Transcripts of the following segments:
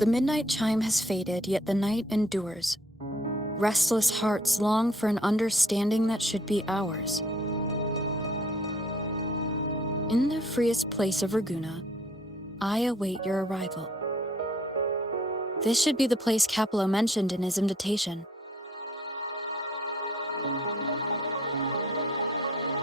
The midnight chime has faded, yet the night endures. Restless hearts long for an understanding that should be ours. In the freest place of Raguna, I await your arrival. This should be the place Capello mentioned in his invitation.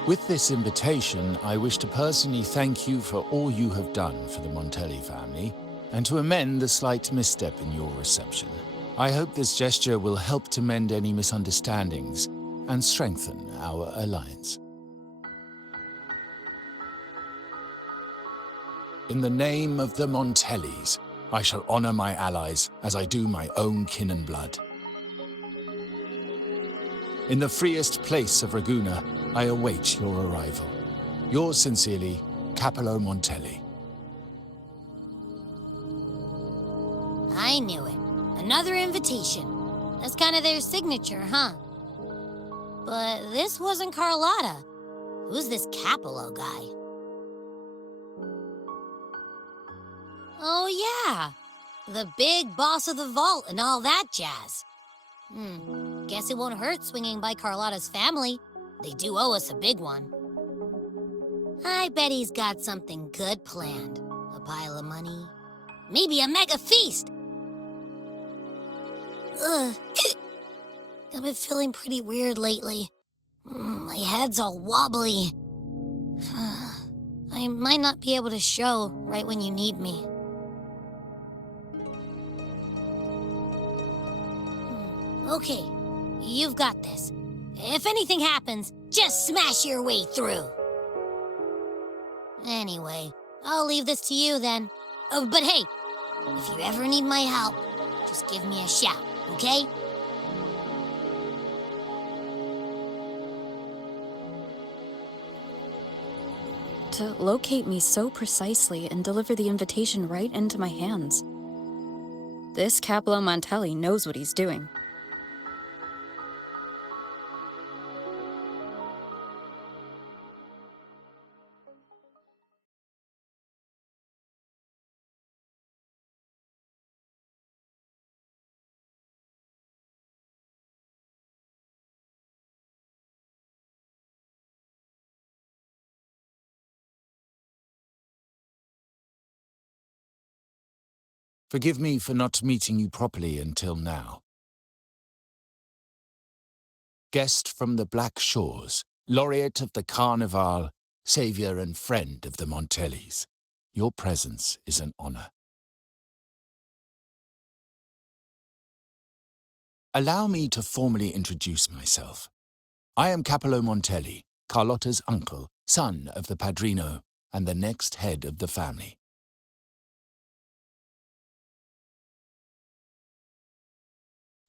With this invitation, I wish to personally thank you for all you have done for the Montelli family, and to amend the slight misstep in your reception. I hope this gesture will help to mend any misunderstandings and strengthen our alliance. In the name of the Montellis, I shall honor my allies as I do my own kin and blood. In the freest place of Raguna, I await your arrival. Yours sincerely, Capello Montelli. I knew it. Another invitation. That's kind of their signature, huh? But this wasn't Carlotta. Who's this Capello guy? Oh yeah, the big boss of the vault and all that jazz. Guess it won't hurt swinging by Carlotta's family. They do owe us a big one. I bet he's got something good planned. A pile of money. Maybe a mega feast! Ugh. I've been feeling pretty weird lately. My head's all wobbly. I might not be able to show right when you need me. Okay, you've got this. If anything happens, just smash your way through. Anyway, I'll leave this to you then. Oh, but hey, if you ever need my help, just give me a shout, okay? To locate me so precisely and deliver the invitation right into my hands. This Capello Montelli knows what he's doing. Forgive me for not meeting you properly until now. Guest from the Black Shores, laureate of the Carnival, savior and friend of the Montellis. Your presence is an honor. Allow me to formally introduce myself. I am Capello Montelli, Carlotta's uncle, son of the Padrino, and the next head of the family.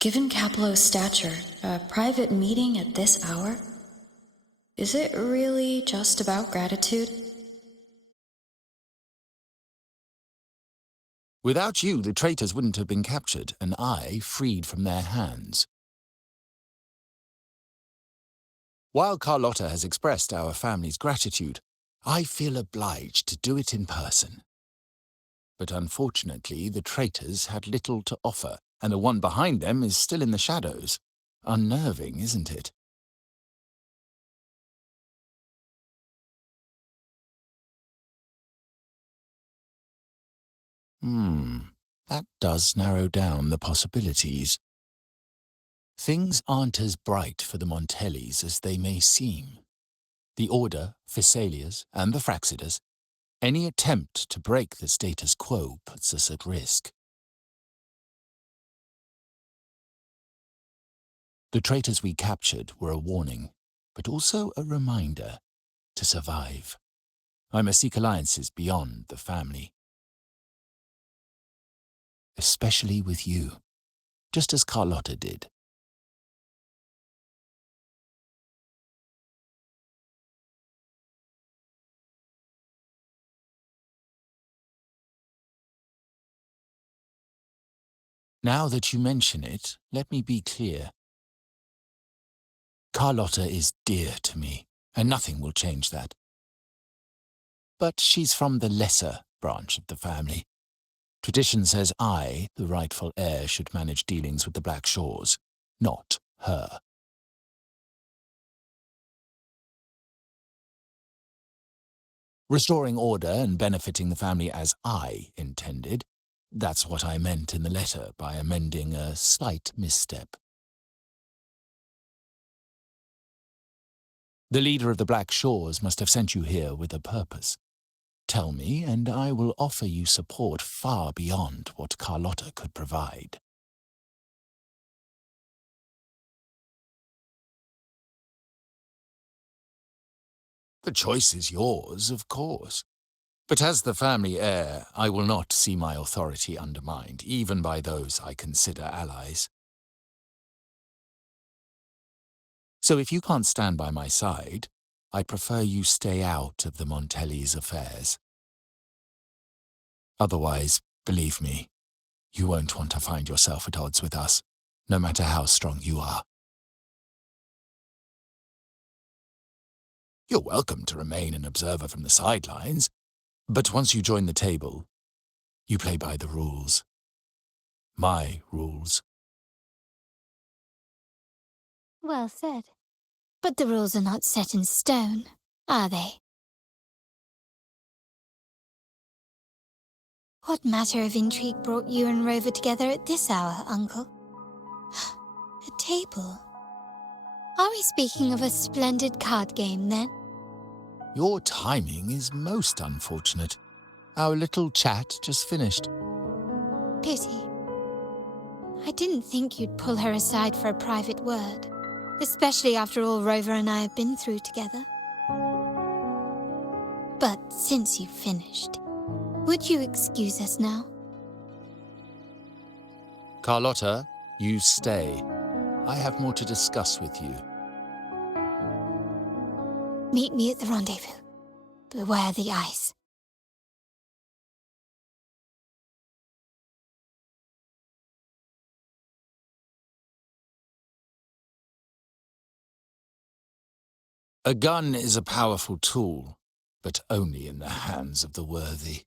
Given Capello's stature, a private meeting at this hour? Is it really just about gratitude? Without you, the traitors wouldn't have been captured, and I freed from their hands. While Carlotta has expressed our family's gratitude, I feel obliged to do it in person. But unfortunately, the traitors had little to offer, and the one behind them is still in the shadows. Unnerving, isn't it? That does narrow down the possibilities. Things aren't as bright for the Montellis as they may seem. The Order, Physaelias, and the Fraxidas, any attempt to break the status quo puts us at risk. The traitors we captured were a warning, but also a reminder to survive. I must seek alliances beyond the family. Especially with you, just as Carlotta did. Now that you mention it, let me be clear. Carlotta is dear to me, and nothing will change that. But she's from the lesser branch of the family. Tradition says I, the rightful heir, should manage dealings with the Black Shores, not her. Restoring order and benefiting the family as I intended, that's what I meant in the letter by amending a slight misstep. The leader of the Black Shores must have sent you here with a purpose. Tell me, and I will offer you support far beyond what Carlotta could provide. The choice is yours, of course. But as the family heir, I will not see my authority undermined, even by those I consider allies. So if you can't stand by my side, I prefer you stay out of the Montellis' affairs. Otherwise, believe me, you won't want to find yourself at odds with us, no matter how strong you are. You're welcome to remain an observer from the sidelines, but once you join the table, you play by the rules. My rules. Well said. But the rules are not set in stone, are they? What matter of intrigue brought you and Rover together at this hour, Uncle? A table? Are we speaking of a splendid card game, then? Your timing is most unfortunate. Our little chat just finished. Pity. I didn't think you'd pull her aside for a private word, especially after all Rover and I have been through together. But since you've finished, would you excuse us now? Carlotta, you stay. I have more to discuss with you. Meet me at the rendezvous. Beware the ice. A gun is a powerful tool, but only in the hands of the worthy.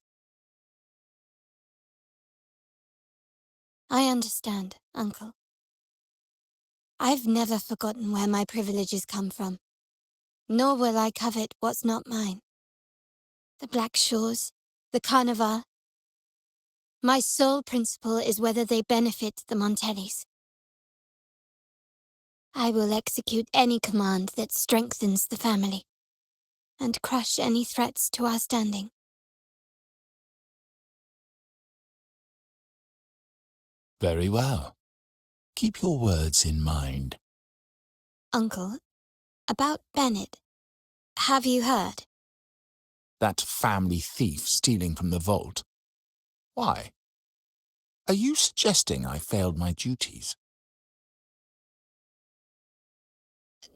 I understand, Uncle. I've never forgotten where my privileges come from, nor will I covet what's not mine. The Black Shores, the Carnival. My sole principle is whether they benefit the Montellis. I will execute any command that strengthens the family, and crush any threats to our standing. Very well. Keep your words in mind. Uncle, about Bennett, have you heard? That family thief stealing from the vault. Why? Are you suggesting I failed my duties?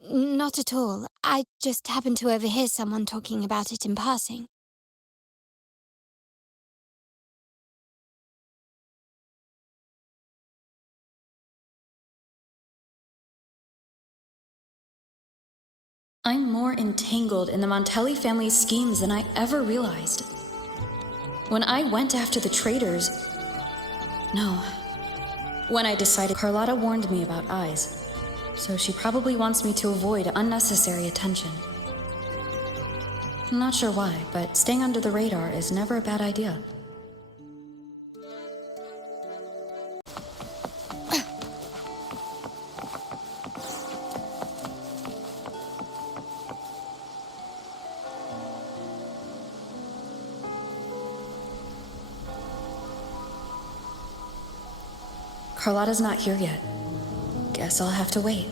Not at all. I just happened to overhear someone talking about it in passing. I'm more entangled in the Montelli family's schemes than I ever realized. When I went after the traitors... No. When I decided, Carlotta warned me about eyes, so she probably wants me to avoid unnecessary attention. I'm not sure why, but staying under the radar is never a bad idea. Carlotta's not here yet. Guess I'll have to wait.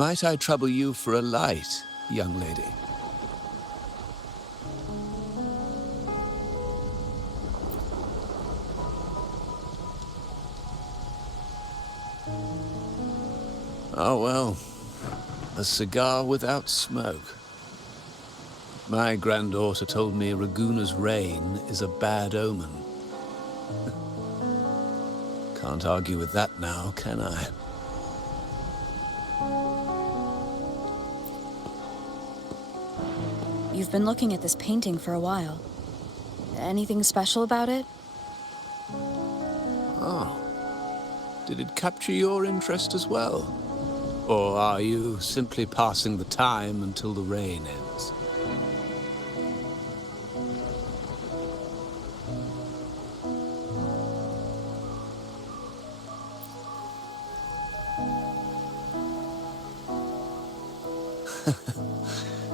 Might I trouble you for a light, young lady? Oh, well, a cigar without smoke. My granddaughter told me Raguna's rain is a bad omen. Can't argue with that now, can I? You've been looking at this painting for a while. Anything special about it? Oh. Did it capture your interest as well? Or are you simply passing the time until the rain ends?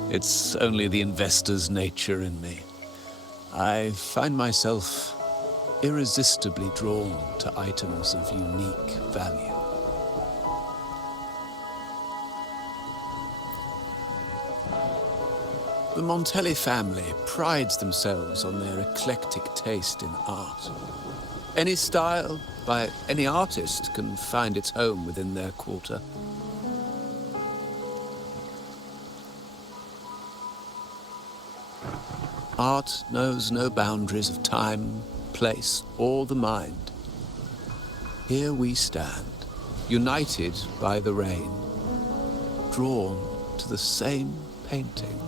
It's only the investor's nature in me. I find myself irresistibly drawn to items of unique value. The Montelli family prides themselves on their eclectic taste in art. Any style, by any artist, can find its home within their quarter. Art knows no boundaries of time, place, or the mind. Here we stand, united by the rain, drawn to the same painting.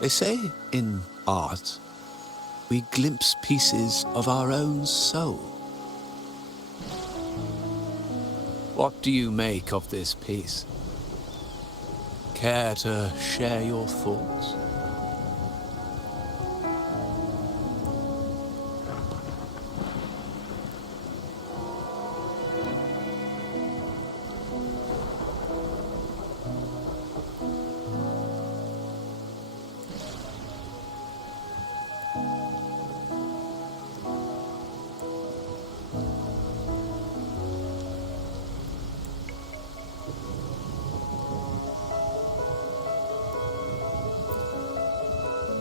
They say in art, we glimpse pieces of our own soul. What do you make of this piece? Care to share your thoughts?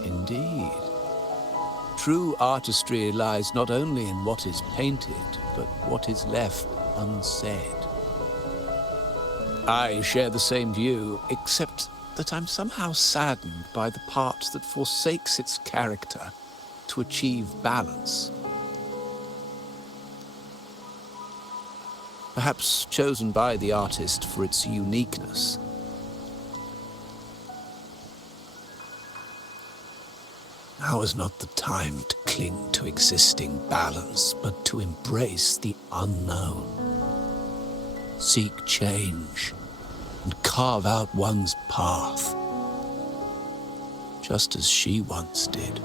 Indeed. True artistry lies not only in what is painted, but what is left unsaid. I share the same view, except that I'm somehow saddened by the part that forsakes its character to achieve balance. Perhaps chosen by the artist for its uniqueness. Now is not the time to cling to existing balance, but to embrace the unknown. Seek change and carve out one's path, just as she once did.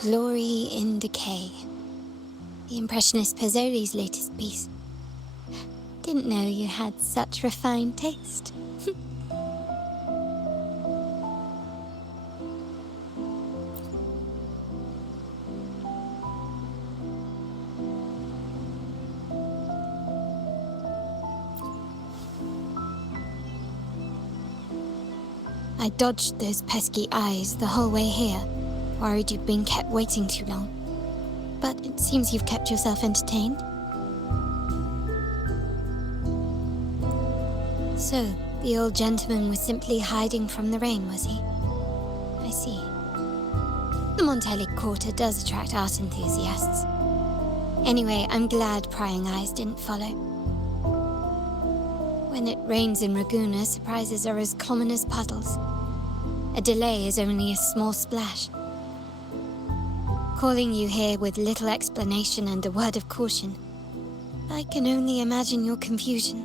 Glory in Decay. The Impressionist Pizzoli's latest piece. Didn't know you had such refined taste. I dodged those pesky eyes the whole way here. Worried you'd been kept waiting too long. But it seems you've kept yourself entertained. So, the old gentleman was simply hiding from the rain, was he? I see. The Montelli Quarter does attract art enthusiasts. Anyway, I'm glad prying eyes didn't follow. When it rains in Raguna, surprises are as common as puddles. A delay is only a small splash. Calling you here with little explanation and a word of caution, I can only imagine your confusion.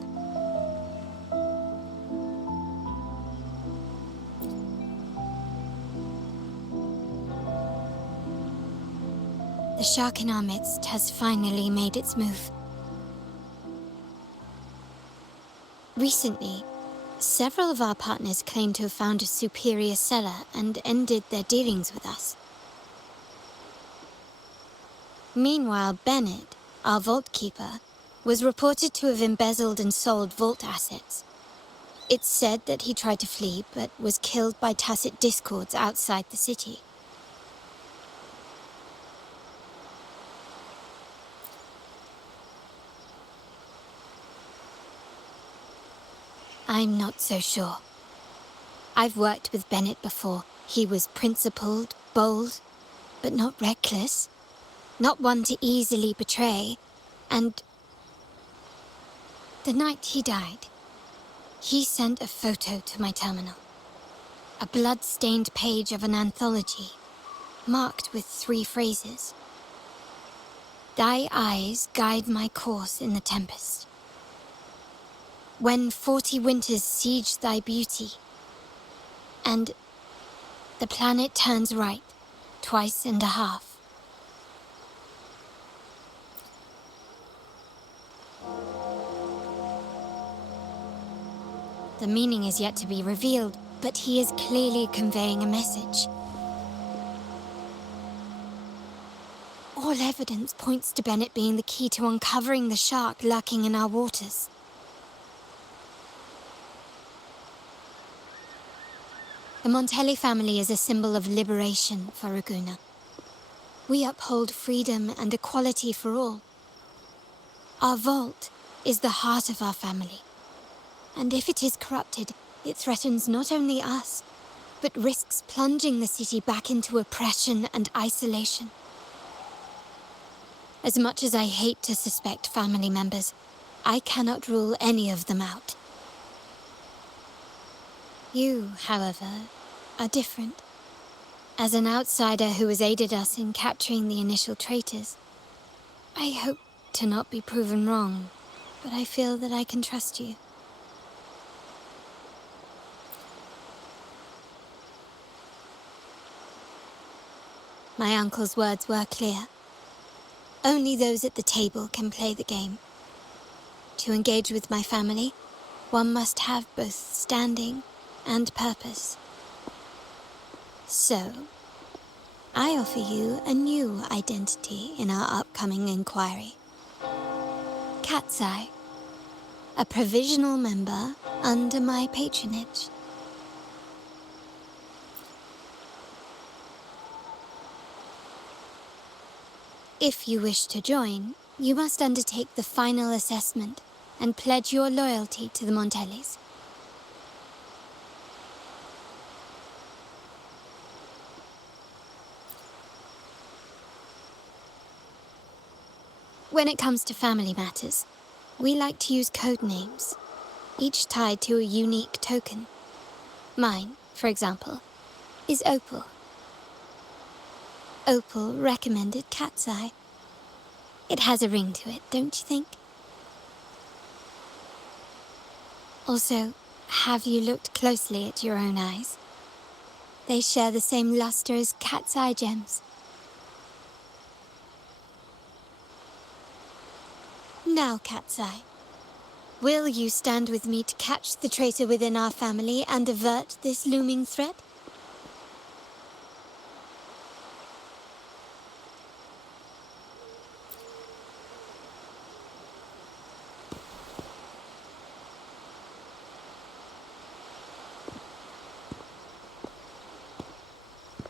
The shark in our midst has finally made its move. Recently, several of our partners claimed to have found a superior cellar and ended their dealings with us. Meanwhile, Bennett, our vault keeper, was reported to have embezzled and sold vault assets. It's said that he tried to flee, but was killed by tacit discords outside the city. I'm not so sure. I've worked with Bennett before. He was principled, bold, but not reckless. Not one to easily betray. And the night he died, he sent a photo to my terminal. A blood-stained page of an anthology, marked with 3 phrases. Thy eyes guide my course in the tempest. When 40 winters siege thy beauty, and the planet turns right, twice and a half. The meaning is yet to be revealed, but he is clearly conveying a message. All evidence points to Bennett being the key to uncovering the shark lurking in our waters. The Montelli family is a symbol of liberation for Raguna. We uphold freedom and equality for all. Our vault is the heart of our family. And if it is corrupted, it threatens not only us, but risks plunging the city back into oppression and isolation. As much as I hate to suspect family members, I cannot rule any of them out. You, however, are different. As an outsider who has aided us in capturing the initial traitors, I hope to not be proven wrong, but I feel that I can trust you. My uncle's words were clear. Only those at the table can play the game. To engage with my family, one must have both standing and purpose. So, I offer you a new identity in our upcoming inquiry. Cat's Eye, a provisional member under my patronage. If you wish to join, you must undertake the final assessment and pledge your loyalty to the Montellis. When it comes to family matters, we like to use code names, each tied to a unique token. Mine, for example, is Opal. Opal recommended Cat's Eye. It has a ring to it, don't you think? Also, have you looked closely at your own eyes? They share the same luster as Cat's Eye gems. Now, Cat's Eye, will you stand with me to catch the traitor within our family and avert this looming threat?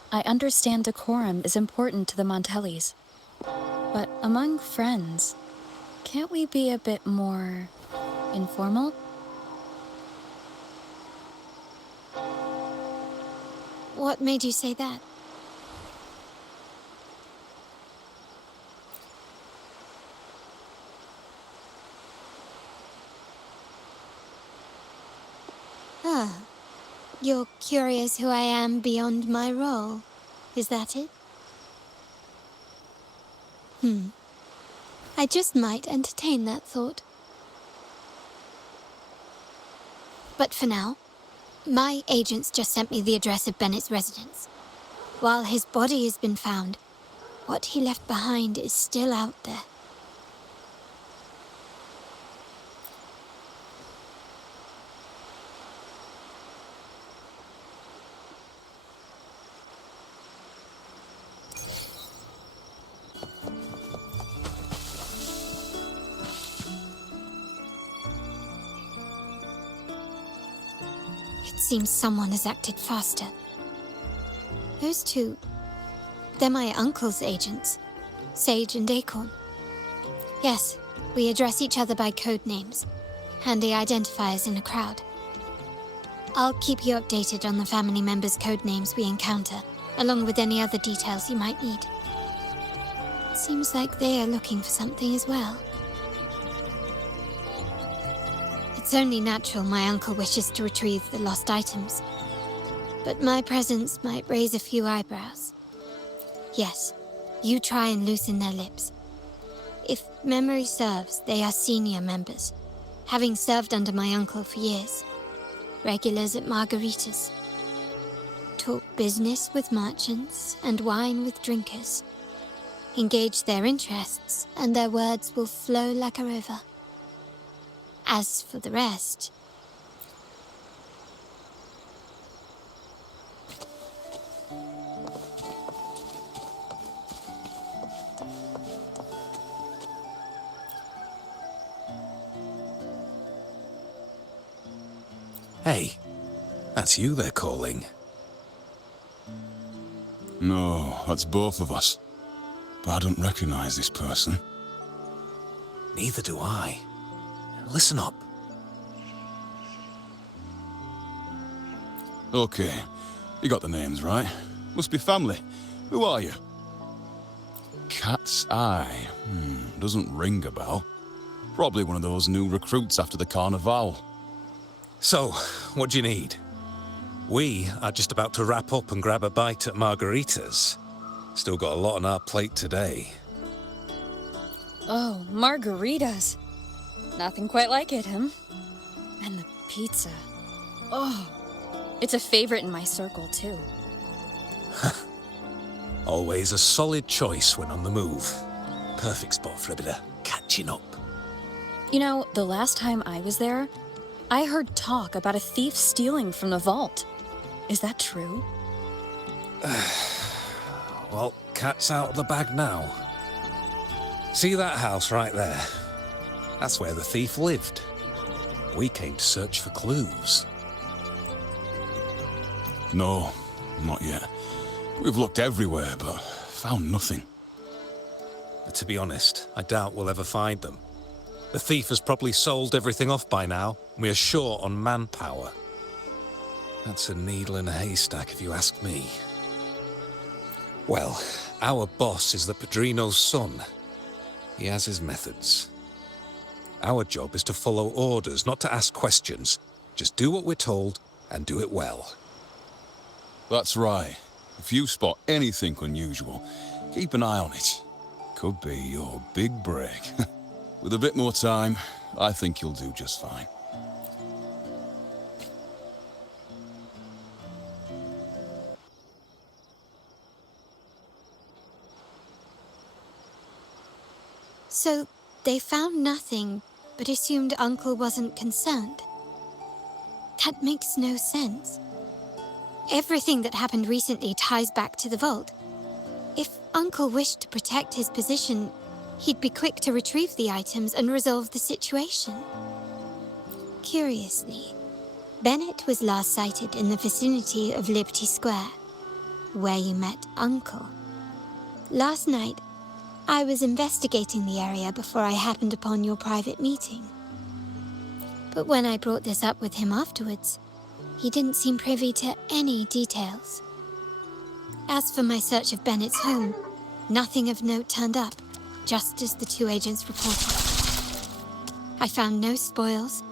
I understand decorum is important to the Montellis, but among friends, can't we be a bit more informal? What made you say that? Ah, you're curious who I am beyond my role, is that it? I just might entertain that thought. But for now, my agents just sent me the address of Bennett's residence. While his body has been found, what he left behind is still out there. It seems someone has acted faster. Those two, they're my uncle's agents, Sage and Acorn. Yes, we address each other by code names, handy identifiers in a crowd. I'll keep you updated on the family members' code names we encounter, along with any other details you might need. Seems like they are looking for something as well. It's only natural my uncle wishes to retrieve the lost items. But my presence might raise a few eyebrows. Yes, you try and loosen their lips. If memory serves, they are senior members, having served under my uncle for years. Regulars at margaritas. Talk business with merchants and wine with drinkers. Engage their interests, and their words will flow like a river. As for the rest... Hey, that's you they're calling. No, that's both of us. But I don't recognize this person. Neither do I. Listen up. Okay, you got the names right. Must be family. Who are you? Cat's Eye. Doesn't ring a bell. Probably one of those new recruits after the Carnival. So, what do you need? We are just about to wrap up and grab a bite at margaritas. Still got a lot on our plate today. Oh, margaritas. Nothing quite like it, And the pizza. Oh, it's a favorite in my circle, too. Always a solid choice when on the move. Perfect spot for a bit of catching up. You know, the last time I was there, I heard talk about a thief stealing from the vault. Is that true? Well, cat's out of the bag now. See that house right there? That's where the thief lived. We came to search for clues. No, not yet. We've looked everywhere, but found nothing. To be honest, I doubt we'll ever find them. The thief has probably sold everything off by now, and we are short on manpower. That's a needle in a haystack, if you ask me. Well, our boss is the Padrino's son. He has his methods. Our job is to follow orders, not to ask questions. Just do what we're told, and do it well. That's right. If you spot anything unusual, keep an eye on it. Could be your big break. With a bit more time, I think you'll do just fine. So, they found nothing, but assumed Uncle wasn't concerned. That makes no sense. Everything that happened recently ties back to the vault. If Uncle wished to protect his position, he'd be quick to retrieve the items and resolve the situation. Curiously, Bennett was last sighted in the vicinity of Liberty Square, where you met Uncle. Last night, I was investigating the area before I happened upon your private meeting. But when I brought this up with him afterwards, he didn't seem privy to any details. As for my search of Bennett's home, nothing of note turned up, just as the two agents reported. I found no spoils,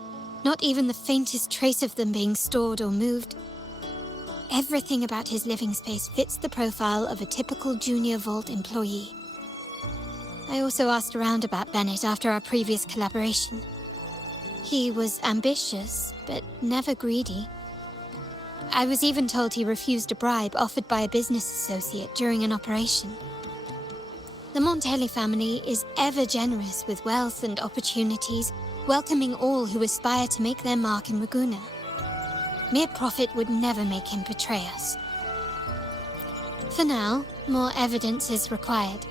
not even the faintest trace of them being stored or moved. Everything about his living space fits the profile of a typical Junior Vault employee. I also asked around about Bennett after our previous collaboration. He was ambitious, but never greedy. I was even told he refused a bribe offered by a business associate during an operation. The Montelli family is ever generous with wealth and opportunities, welcoming all who aspire to make their mark in Ragusa. Mere profit would never make him betray us. For now, more evidence is required.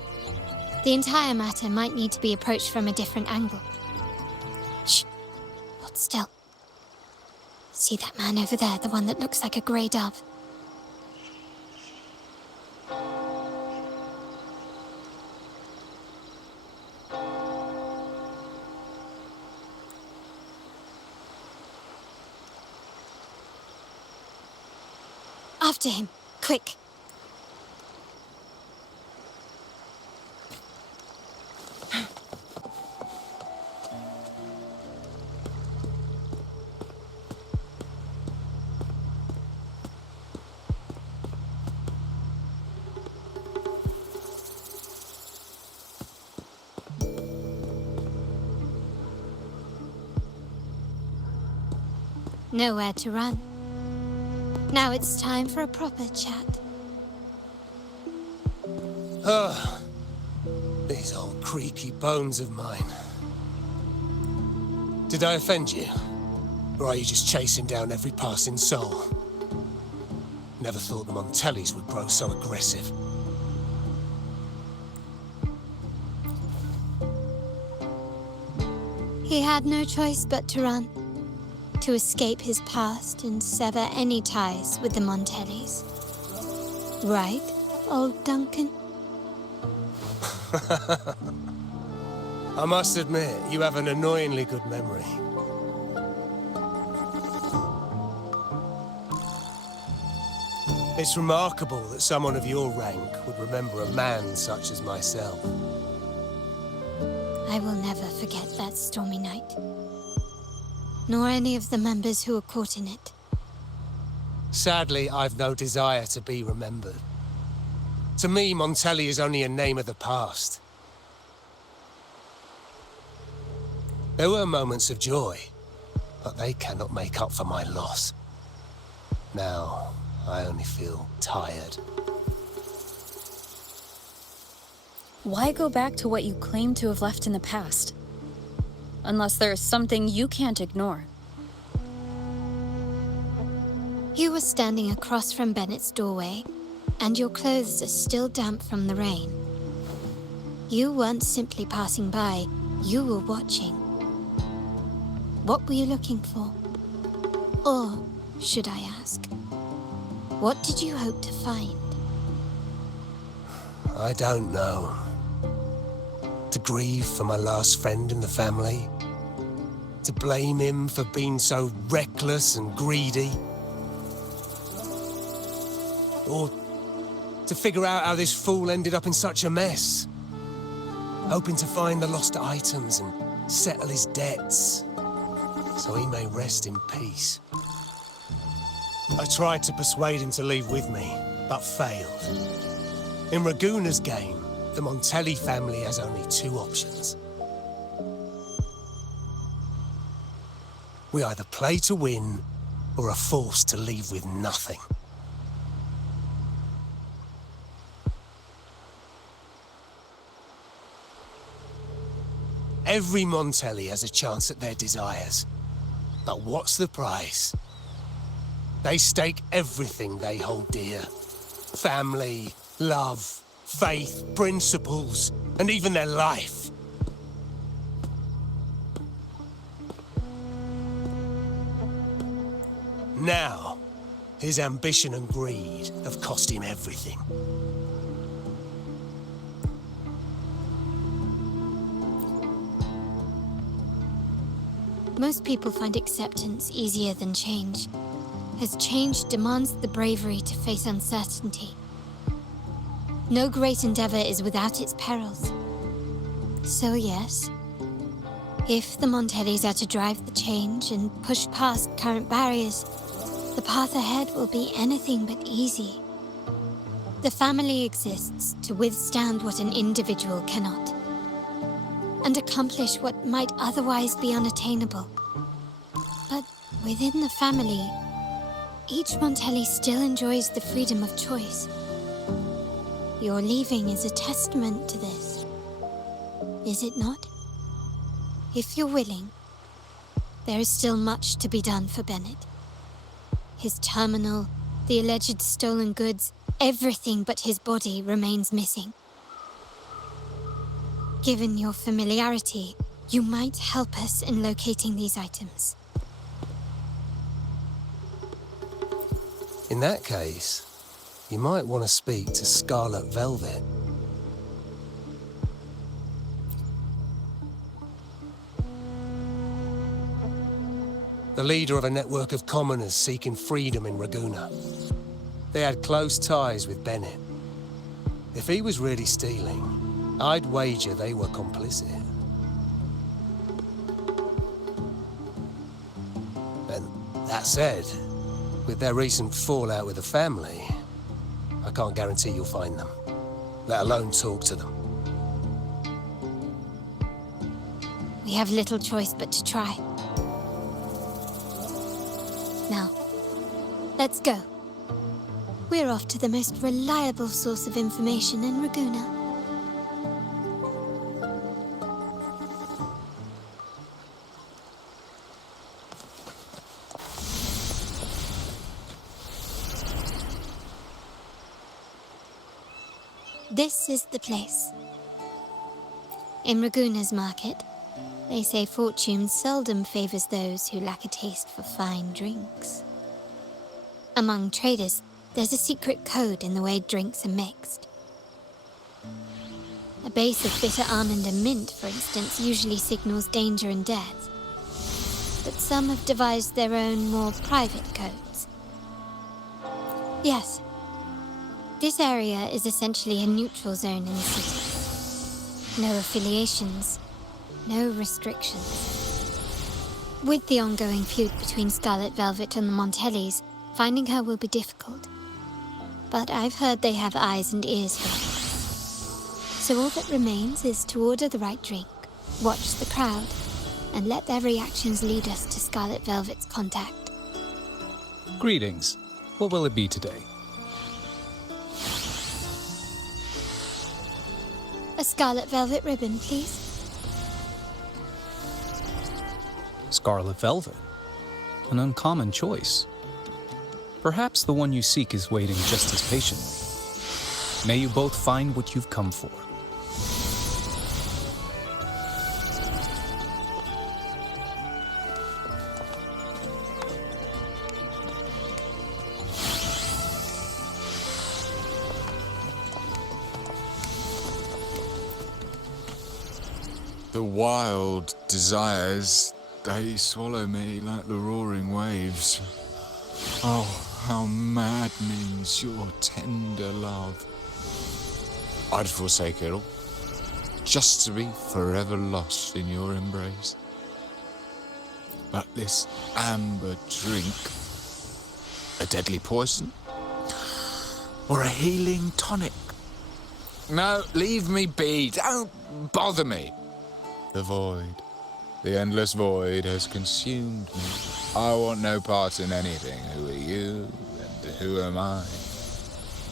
The entire matter might need to be approached from a different angle. Shh! Hold still. See that man over there, the one that looks like a grey dove? After him, quick! Nowhere to run. Now it's time for a proper chat. Ah, these old creaky bones of mine. Did I offend you? Or are you just chasing down every passing soul? Never thought the Montellis would grow so aggressive. He had no choice but to run. To escape his past and sever any ties with the Montellis. Right, old Duncan? I must admit, you have an annoyingly good memory. It's remarkable that someone of your rank would remember a man such as myself. I will never forget that stormy night. Nor any of the members who were caught in it. Sadly, I've no desire to be remembered. To me, Montelli is only a name of the past. There were moments of joy, but they cannot make up for my loss. Now, I only feel tired. Why go back to what you claim to have left in the past? Unless there is something you can't ignore. You were standing across from Bennett's doorway, and your clothes are still damp from the rain. You weren't simply passing by, you were watching. What were you looking for? Or, should I ask, what did you hope to find? I don't know. To grieve for my last friend in the family? To blame him for being so reckless and greedy? Or to figure out how this fool ended up in such a mess? Hoping to find the lost items and settle his debts, so he may rest in peace. I tried to persuade him to leave with me, but failed. In Ragusa's game, the Montelli family has only two options. We either play to win, or are forced to leave with nothing. Every Montelli has a chance at their desires. But what's the price? They stake everything they hold dear. Family, love, faith, principles, and even their life. Now, his ambition and greed have cost him everything. Most people find acceptance easier than change, as change demands the bravery to face uncertainty. No great endeavor is without its perils. So yes, if the Montellis are to drive the change and push past current barriers, the path ahead will be anything but easy. The family exists to withstand what an individual cannot. and accomplish what might otherwise be unattainable. But within the family, each Montelli still enjoys the freedom of choice. Your leaving is a testament to this, is it not? If you're willing, there is still much to be done for Bennett. His terminal, the alleged stolen goods, everything but his body remains missing. Given your familiarity, you might help us in locating these items. In that case, you might want to speak to Scarlet Velvet. The leader of a network of commoners seeking freedom in Ragusa. They had close ties with Bennett. If he was really stealing, I'd wager they were complicit. And that said, with their recent fallout with the family, I can't guarantee you'll find them, let alone talk to them. We have little choice but to try. Now, let's go. We're off to the most reliable source of information in Ragusa. This is the place. In Ragusa's market, they say fortune seldom favors those who lack a taste for fine drinks. Among traders, there's a secret code in the way drinks are mixed. A base of bitter almond and mint, for instance, usually signals danger and death. But some have devised their own, more private codes. Yes, this area is essentially a neutral zone in the city. No affiliations, no restrictions. With the ongoing feud between Scarlet Velvet and the Montellis, finding her will be difficult. But I've heard they have eyes and ears here. So all that remains is to order the right drink, watch the crowd, and let their reactions lead us to Scarlet Velvet's contact. Greetings. What will it be today? A Scarlet Velvet ribbon, please. Scarlet Velvet. An uncommon choice. Perhaps the one you seek is waiting just as patiently. May you both find what you've come for. The wild desires, they swallow me like the roaring waves. Oh, how maddening's your tender love. I'd forsake it all, just to be forever lost in your embrace. But this amber drink, a deadly poison? Or a healing tonic? No, leave me be, don't bother me. The void, the endless void has consumed me. I want no part in anything. Who are you, and who am I?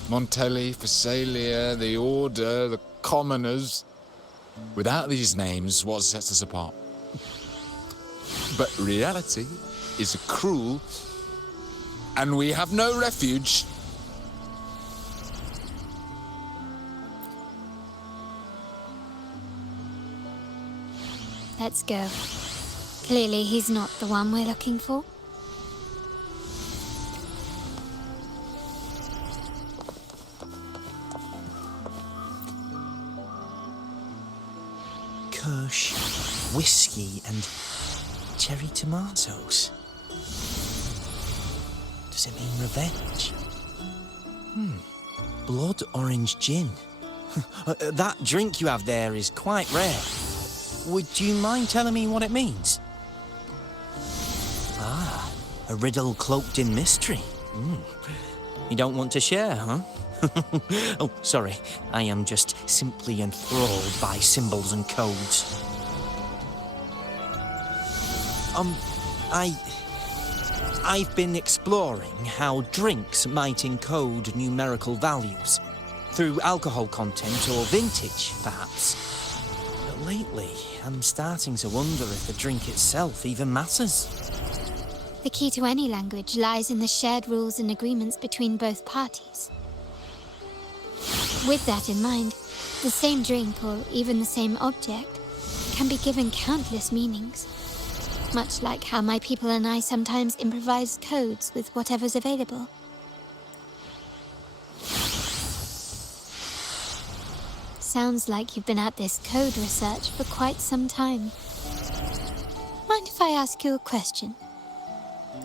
Montelli, Phasalia, the Order, the Commoners. Without these names, what sets us apart? But reality is cruel, and we have no refuge. Let's go. Clearly, he's not the one we're looking for. Kirsch, whiskey, and cherry tomatoes. Does it mean revenge? Blood orange gin. That drink you have there is quite rare. Would you mind telling me what it means? Ah, a riddle cloaked in mystery. You don't want to share, huh? Oh, sorry. I am just simply enthralled by symbols and codes. I've been exploring how drinks might encode numerical values through alcohol content or vintage, perhaps. But lately, I'm starting to wonder if the drink itself even matters. The key to any language lies in the shared rules and agreements between both parties. With that in mind, the same drink or even the same object can be given countless meanings. Much like how my people and I sometimes improvise codes with whatever's available. Sounds like you've been at this code research for quite some time. Mind if I ask you a question?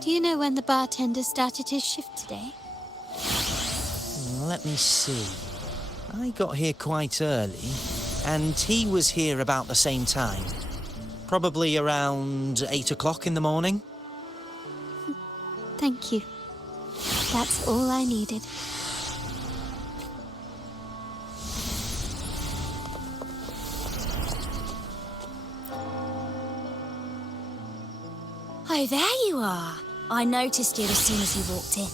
Do you know when the bartender started his shift today? Let me see. I got here quite early, and he was here about the same time. Probably around 8 o'clock in the morning. Thank you. That's all I needed. Oh, there you are. I noticed you as soon as you walked in.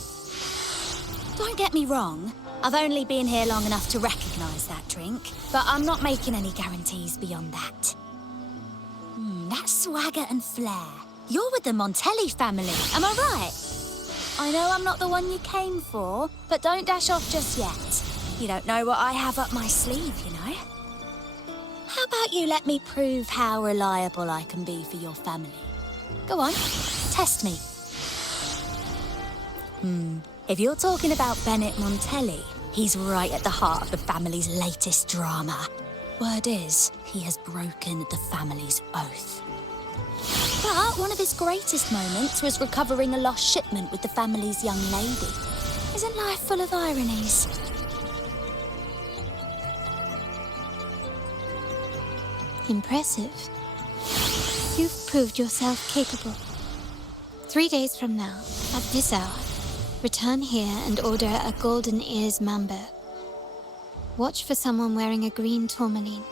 Don't get me wrong, I've only been here long enough to recognise that drink, but I'm not making any guarantees beyond that. That swagger and flair. You're with the Montelli family, am I right? I know I'm not the one you came for, but don't dash off just yet. You don't know what I have up my sleeve, you know? How about you let me prove how reliable I can be for your family? Go on, test me. If you're talking about Bennett Montelli, he's right at the heart of the family's latest drama. Word is, he has broken the family's oath. But one of his greatest moments was recovering a lost shipment with the family's young lady. Isn't life full of ironies? Impressive. You've proved yourself capable. 3 days from now, at this hour, return here and order a golden ears mambo. Watch for someone wearing a green tourmaline.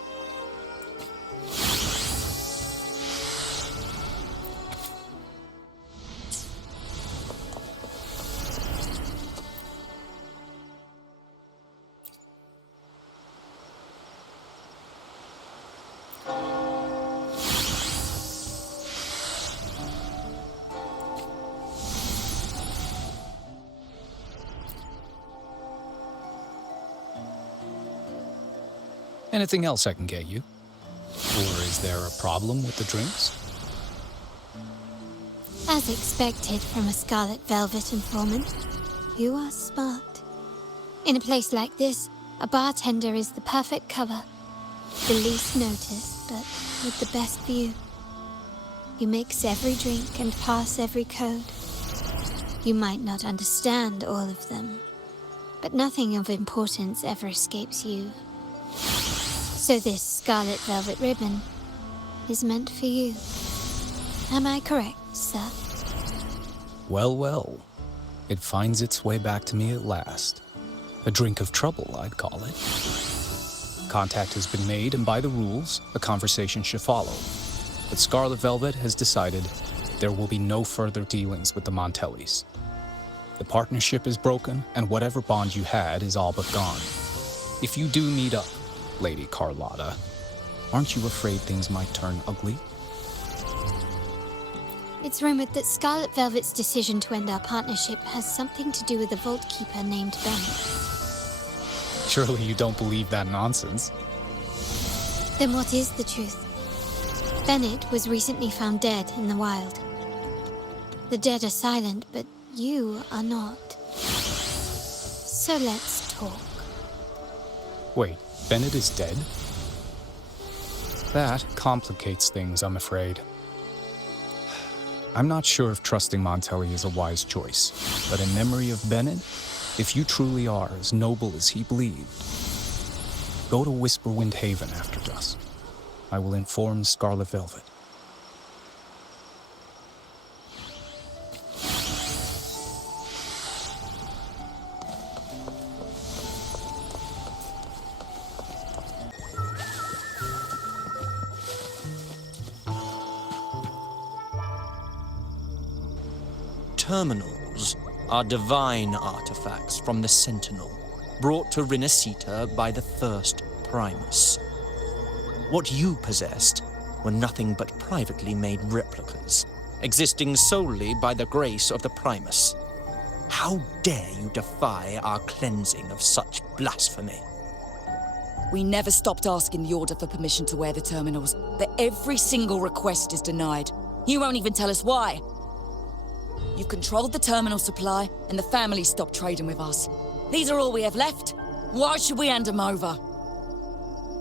Anything else I can get you? Or is there a problem with the drinks? As expected from a Scarlet Velvet informant, you are smart. In a place like this, a bartender is the perfect cover. The least noticed, but with the best view. You mix every drink and pass every code. You might not understand all of them, but nothing of importance ever escapes you. So this Scarlet Velvet ribbon is meant for you. Am I correct, sir? Well, well. It finds its way back to me at last. A drink of trouble, I'd call it. Contact has been made, and by the rules, a conversation should follow. But Scarlet Velvet has decided there will be no further dealings with the Montellis. The partnership is broken, and whatever bond you had is all but gone. If you do meet up, Lady Carlotta, aren't you afraid things might turn ugly? It's rumored that Scarlet Velvet's decision to end our partnership has something to do with a vault keeper named Bennett. Surely you don't believe that nonsense. Then what is the truth? Bennett was recently found dead in the wild. The dead are silent, but you are not. So let's talk. Wait, Bennett is dead? That complicates things, I'm afraid. I'm not sure if trusting Montelli is a wise choice, but in memory of Bennett, if you truly are as noble as he believed, go to Whisperwind Haven after dusk. I will inform Scarlet Velvet. terminals are divine artifacts from the Sentinel, brought to Rinascita by the first Primus. What you possessed were nothing but privately made replicas, existing solely by the grace of the Primus. How dare you defy our cleansing of such blasphemy? We never stopped asking the Order for permission to wear the terminals, but every single request is denied. You won't even tell us why. You've controlled the terminal supply, and the family stopped trading with us. These are all we have left. Why should we hand them over?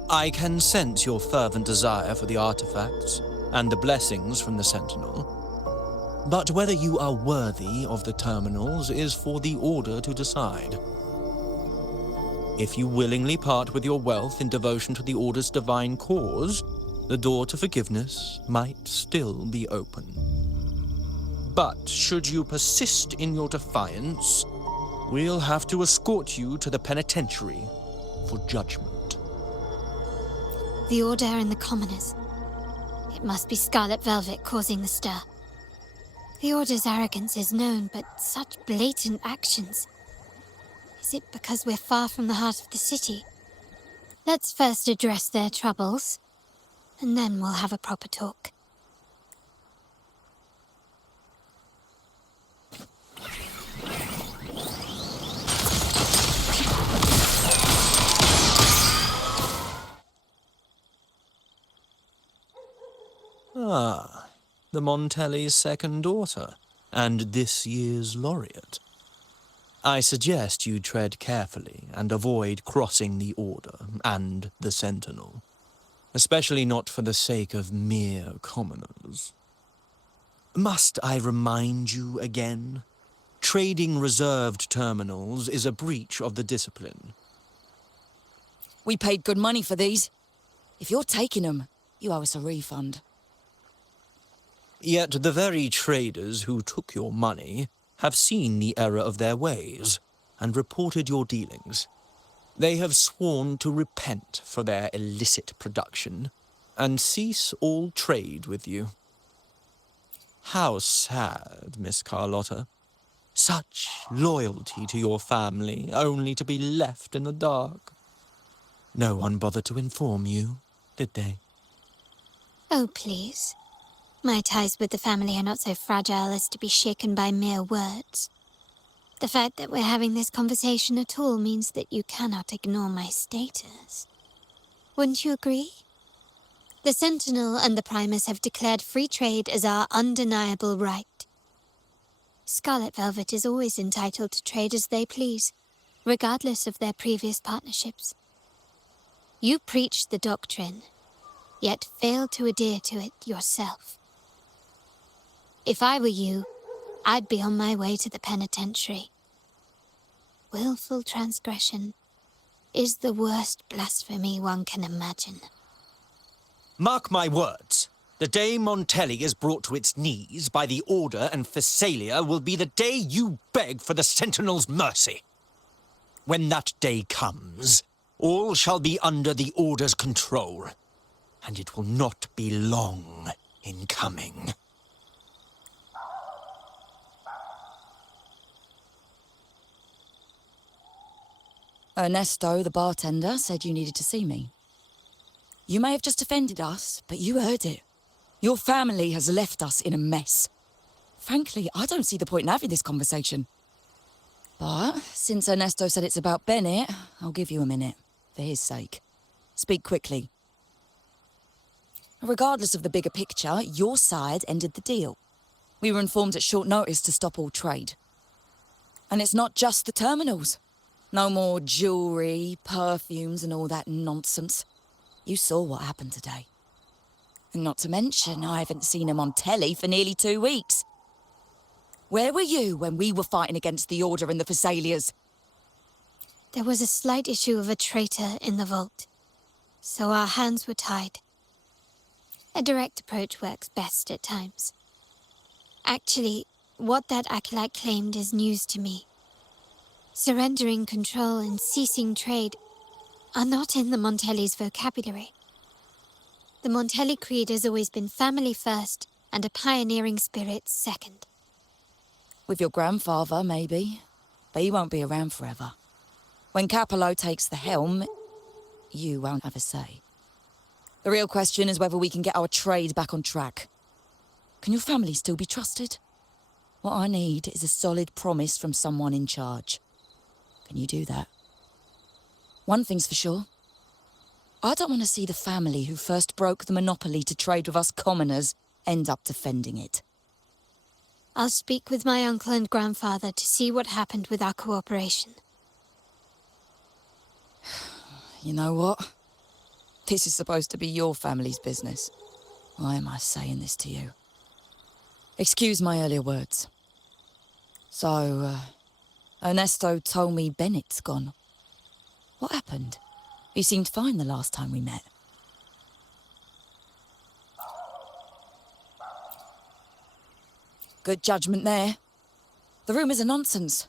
I can sense your fervent desire for the artifacts and the blessings from the Sentinel. But whether you are worthy of the terminals is for the Order to decide. If you willingly part with your wealth in devotion to the Order's divine cause, the door to forgiveness might still be open. But should you persist in your defiance, we'll have to escort you to the penitentiary for judgment. The Order and the commoners. It must be Scarlet Velvet causing the stir. The Order's arrogance is known, but such blatant actions. Is it because we're far from the heart of the city? Let's first address their troubles, and then we'll have a proper talk. Ah, the Montelli's second daughter, and this year's laureate. I suggest you tread carefully and avoid crossing the Order and the Sentinel, especially not for the sake of mere commoners. Must I remind you again? Trading reserved terminals is a breach of the discipline. We paid good money for these. If you're taking them, you owe us a refund. Yet the very traders who took your money have seen the error of their ways and reported your dealings. They have sworn to repent for their illicit production and cease all trade with you. How sad, Miss Carlotta. Such loyalty to your family, only to be left in the dark. No one bothered to inform you, did they? Oh, please. My ties with the family are not so fragile as to be shaken by mere words. The fact that we're having this conversation at all means that you cannot ignore my status. Wouldn't you agree? The Sentinel and the Primus have declared free trade as our undeniable right. Scarlet Velvet is always entitled to trade as they please, regardless of their previous partnerships. You preach the doctrine, yet fail to adhere to it yourself. If I were you, I'd be on my way to the penitentiary. Willful transgression is the worst blasphemy one can imagine. Mark my words. The day Montelli is brought to its knees by the Order and Phasalia will be the day you beg for the Sentinel's mercy. When that day comes, all shall be under the Order's control, and it will not be long in coming. Ernesto, the bartender, said you needed to see me. You may have just offended us, but you heard it. Your family has left us in a mess. Frankly, I don't see the point in having this conversation. But since Ernesto said it's about Bennett, I'll give you a minute, for his sake. Speak quickly. Regardless of the bigger picture, your side ended the deal. We were informed at short notice to stop all trade. And it's not just the terminals. No more jewelry, perfumes, and all that nonsense. You saw what happened today. And not to mention, I haven't seen him on telly for nearly 2 weeks. Where were you when we were fighting against the Order and the Phasalias? There was a slight issue of a traitor in the vault, so our hands were tied. A direct approach works best at times. Actually, what that acolyte claimed is news to me. Surrendering control and ceasing trade are not in the Montelli's vocabulary. The Montelli creed has always been family first and a pioneering spirit second. With your grandfather, maybe. But he won't be around forever. When Capello takes the helm, you won't have a say. The real question is whether we can get our trade back on track. Can your family still be trusted? What I need is a solid promise from someone in charge. Can you do that? One thing's for sure. I don't want to see the family who first broke the monopoly to trade with us commoners end up defending it. I'll speak with my uncle and grandfather to see what happened with our cooperation. You know what? This is supposed to be your family's business. Why am I saying this to you? Excuse my earlier words. So, Ernesto told me Bennett's gone. What happened? He seemed fine the last time we met. Good judgment there. The rumours are nonsense.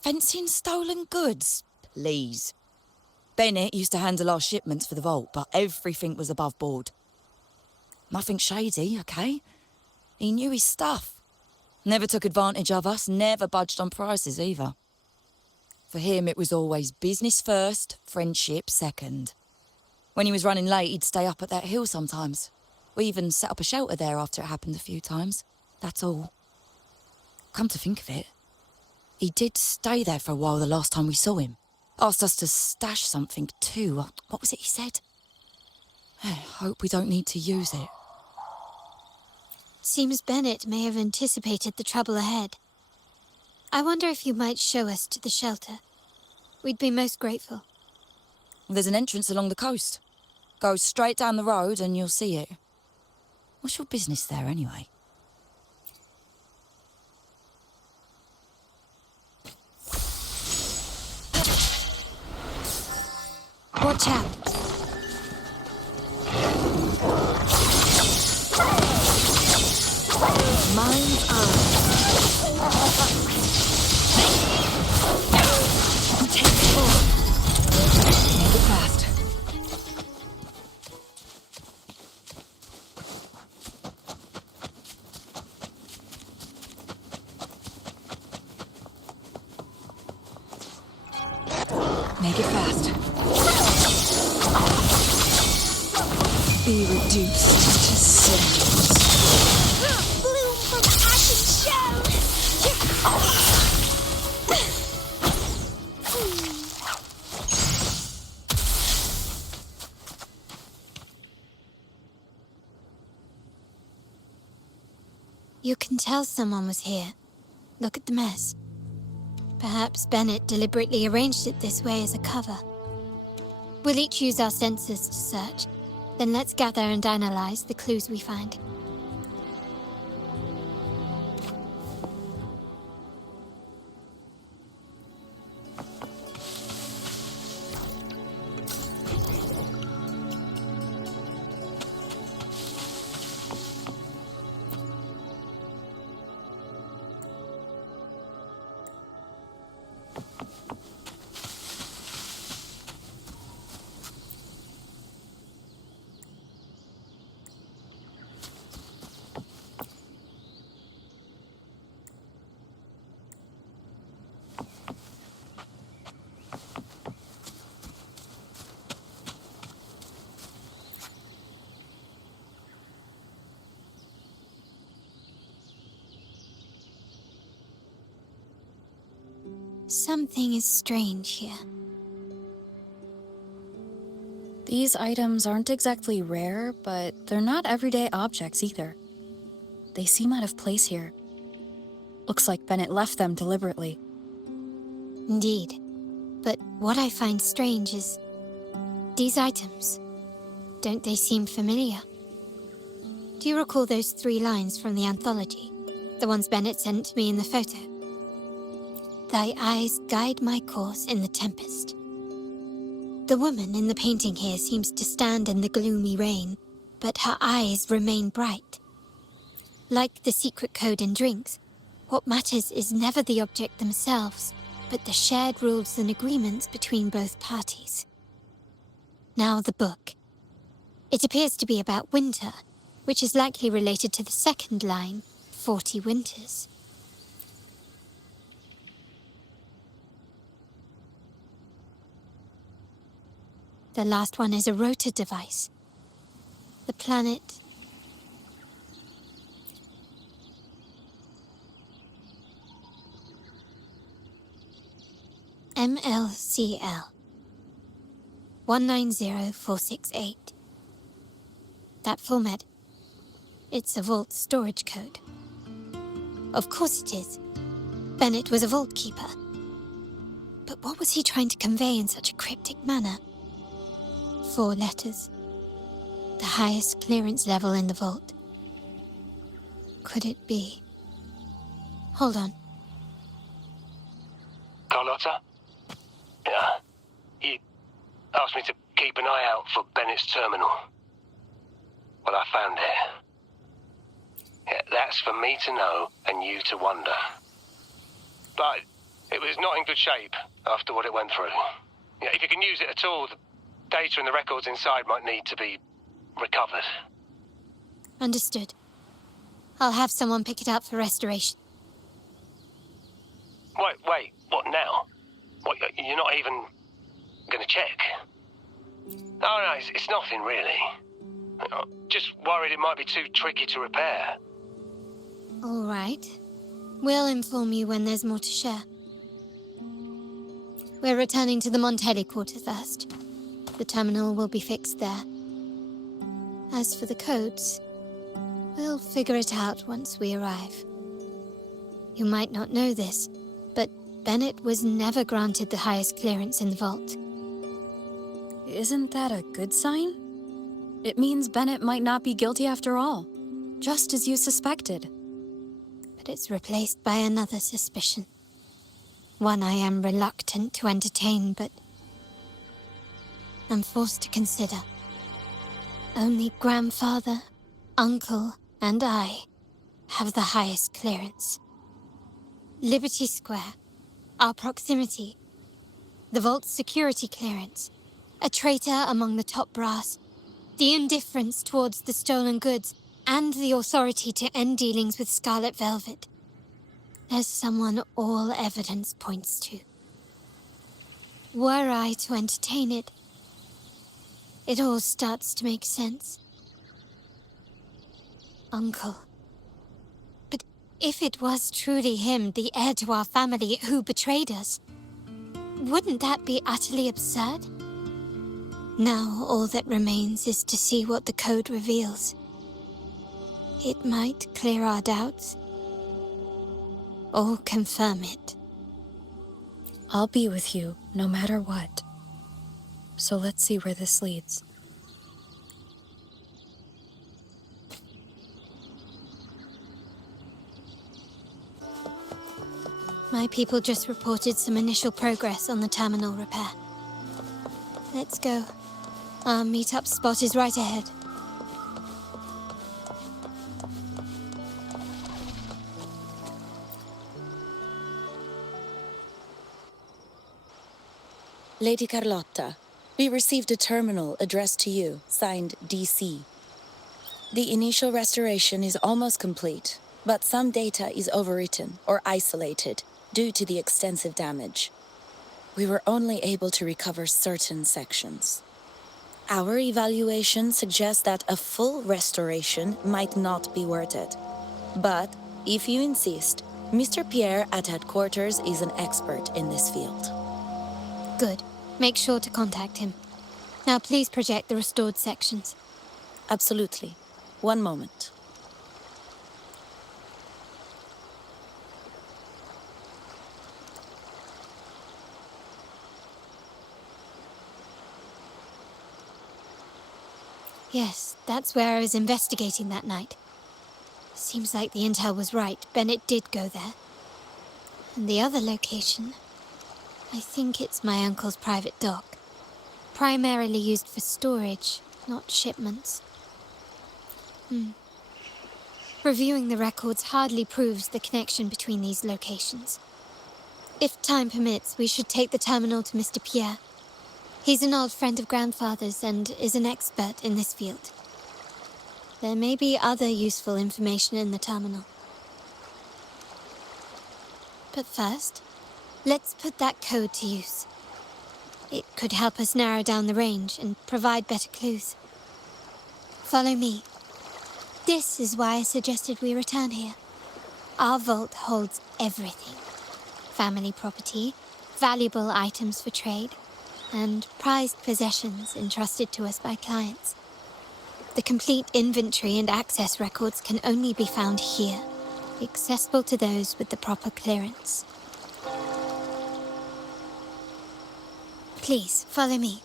Fencing stolen goods, please. Bennett used to handle our shipments for the vault, but everything was above board. Nothing shady, okay? He knew his stuff. Never took advantage of us, never budged on prices either. For him, it was always business first, friendship second. When he was running late, he'd stay up at that hill sometimes. We even set up a shelter there after it happened a few times. That's all. Come to think of it, he did stay there for a while the last time we saw him. Asked us to stash something too. What was it he said? I hope we don't need to use it. Seems Bennett may have anticipated the trouble ahead. I wonder if you might show us to the shelter. We'd be most grateful. There's an entrance along the coast. Go straight down the road and you'll see it. What's your business there anyway? Watch out. Mine's Take it forward. Make it fast. Make it fast. Be reduced to cinders. bloom from ash and You can tell someone was here. Look at the mess. Perhaps Bennett deliberately arranged it this way as a cover. We'll each use our senses to search. Then let's gather and analyze the clues we find. Something is strange here. These items aren't exactly rare, but they're not everyday objects either. They seem out of place here. Looks like Bennett left them deliberately. Indeed. But what I find strange is these items. Don't they seem familiar? Do you recall those 3 lines from the anthology? The ones Bennett sent to me in the photo? Thy eyes guide my course in the tempest. The woman in the painting here seems to stand in the gloomy rain, but her eyes remain bright. Like the secret code in drinks, what matters is never the object themselves, but the shared rules and agreements between both parties. Now the book. It appears to be about winter, which is likely related to the second line, 40 winters. The last one is a rotor device. The planet... MLCL 190468. That format, it's a vault storage code. Of course it is. Bennett was a vault keeper. But what was he trying to convey in such a cryptic manner? 4 letters. The highest clearance level in the vault. Could it be? Hold on. Carlotta? Yeah. He asked me to keep an eye out for Bennett's terminal. Well, I found it. Yeah, that's for me to know and you to wonder. But it was not in good shape after what it went through. Yeah, if you can use it at all, the data and the records inside might need to be recovered. Understood. I'll have someone pick it up for restoration. Wait, what now? What, you're not even gonna check? Oh, no, it's nothing really. Just worried it might be too tricky to repair. All right. We'll inform you when there's more to share. We're returning to the Montelli quarter first. The terminal will be fixed there. As for the codes, we'll figure it out once we arrive. You might not know this, but Bennett was never granted the highest clearance in the vault. Isn't that a good sign? It means Bennett might not be guilty after all, just as you suspected. But it's replaced by another suspicion. One I am reluctant to entertain, but I'm forced to consider. Only grandfather, uncle, and I have the highest clearance. Liberty Square, our proximity, the vault's security clearance, a traitor among the top brass, the indifference towards the stolen goods, and the authority to end dealings with Scarlet Velvet. There's someone all evidence points to. Were I to entertain it, it all starts to make sense. Uncle. But if it was truly him, the heir to our family, who betrayed us, wouldn't that be utterly absurd? Now all that remains is to see what the code reveals. It might clear our doubts, or confirm it. I'll be with you, no matter what. So let's see where this leads. My people just reported some initial progress on the terminal repair. Let's go. Our meet-up spot is right ahead. Lady Carlotta, we received a terminal addressed to you, signed DC. The initial restoration is almost complete, but some data is overwritten or isolated due to the extensive damage. We were only able to recover certain sections. Our evaluation suggests that a full restoration might not be worth it. But, if you insist, Mr. Pierre at headquarters is an expert in this field. Good. Make sure to contact him. Now please project the restored sections. Absolutely. One moment. Yes, that's where I was investigating that night. Seems like the intel was right. Bennett did go there. And the other location... I think it's my uncle's private dock. Primarily used for storage, not shipments. Reviewing the records hardly proves the connection between these locations. If time permits, we should take the terminal to Mr. Pierre. He's an old friend of Grandfather's and is an expert in this field. There may be other useful information in the terminal. But first, let's put that code to use. It could help us narrow down the range and provide better clues. Follow me. This is why I suggested we return here. Our vault holds everything. Family property, valuable items for trade, and prized possessions entrusted to us by clients. The complete inventory and access records can only be found here, accessible to those with the proper clearance. Please, follow me.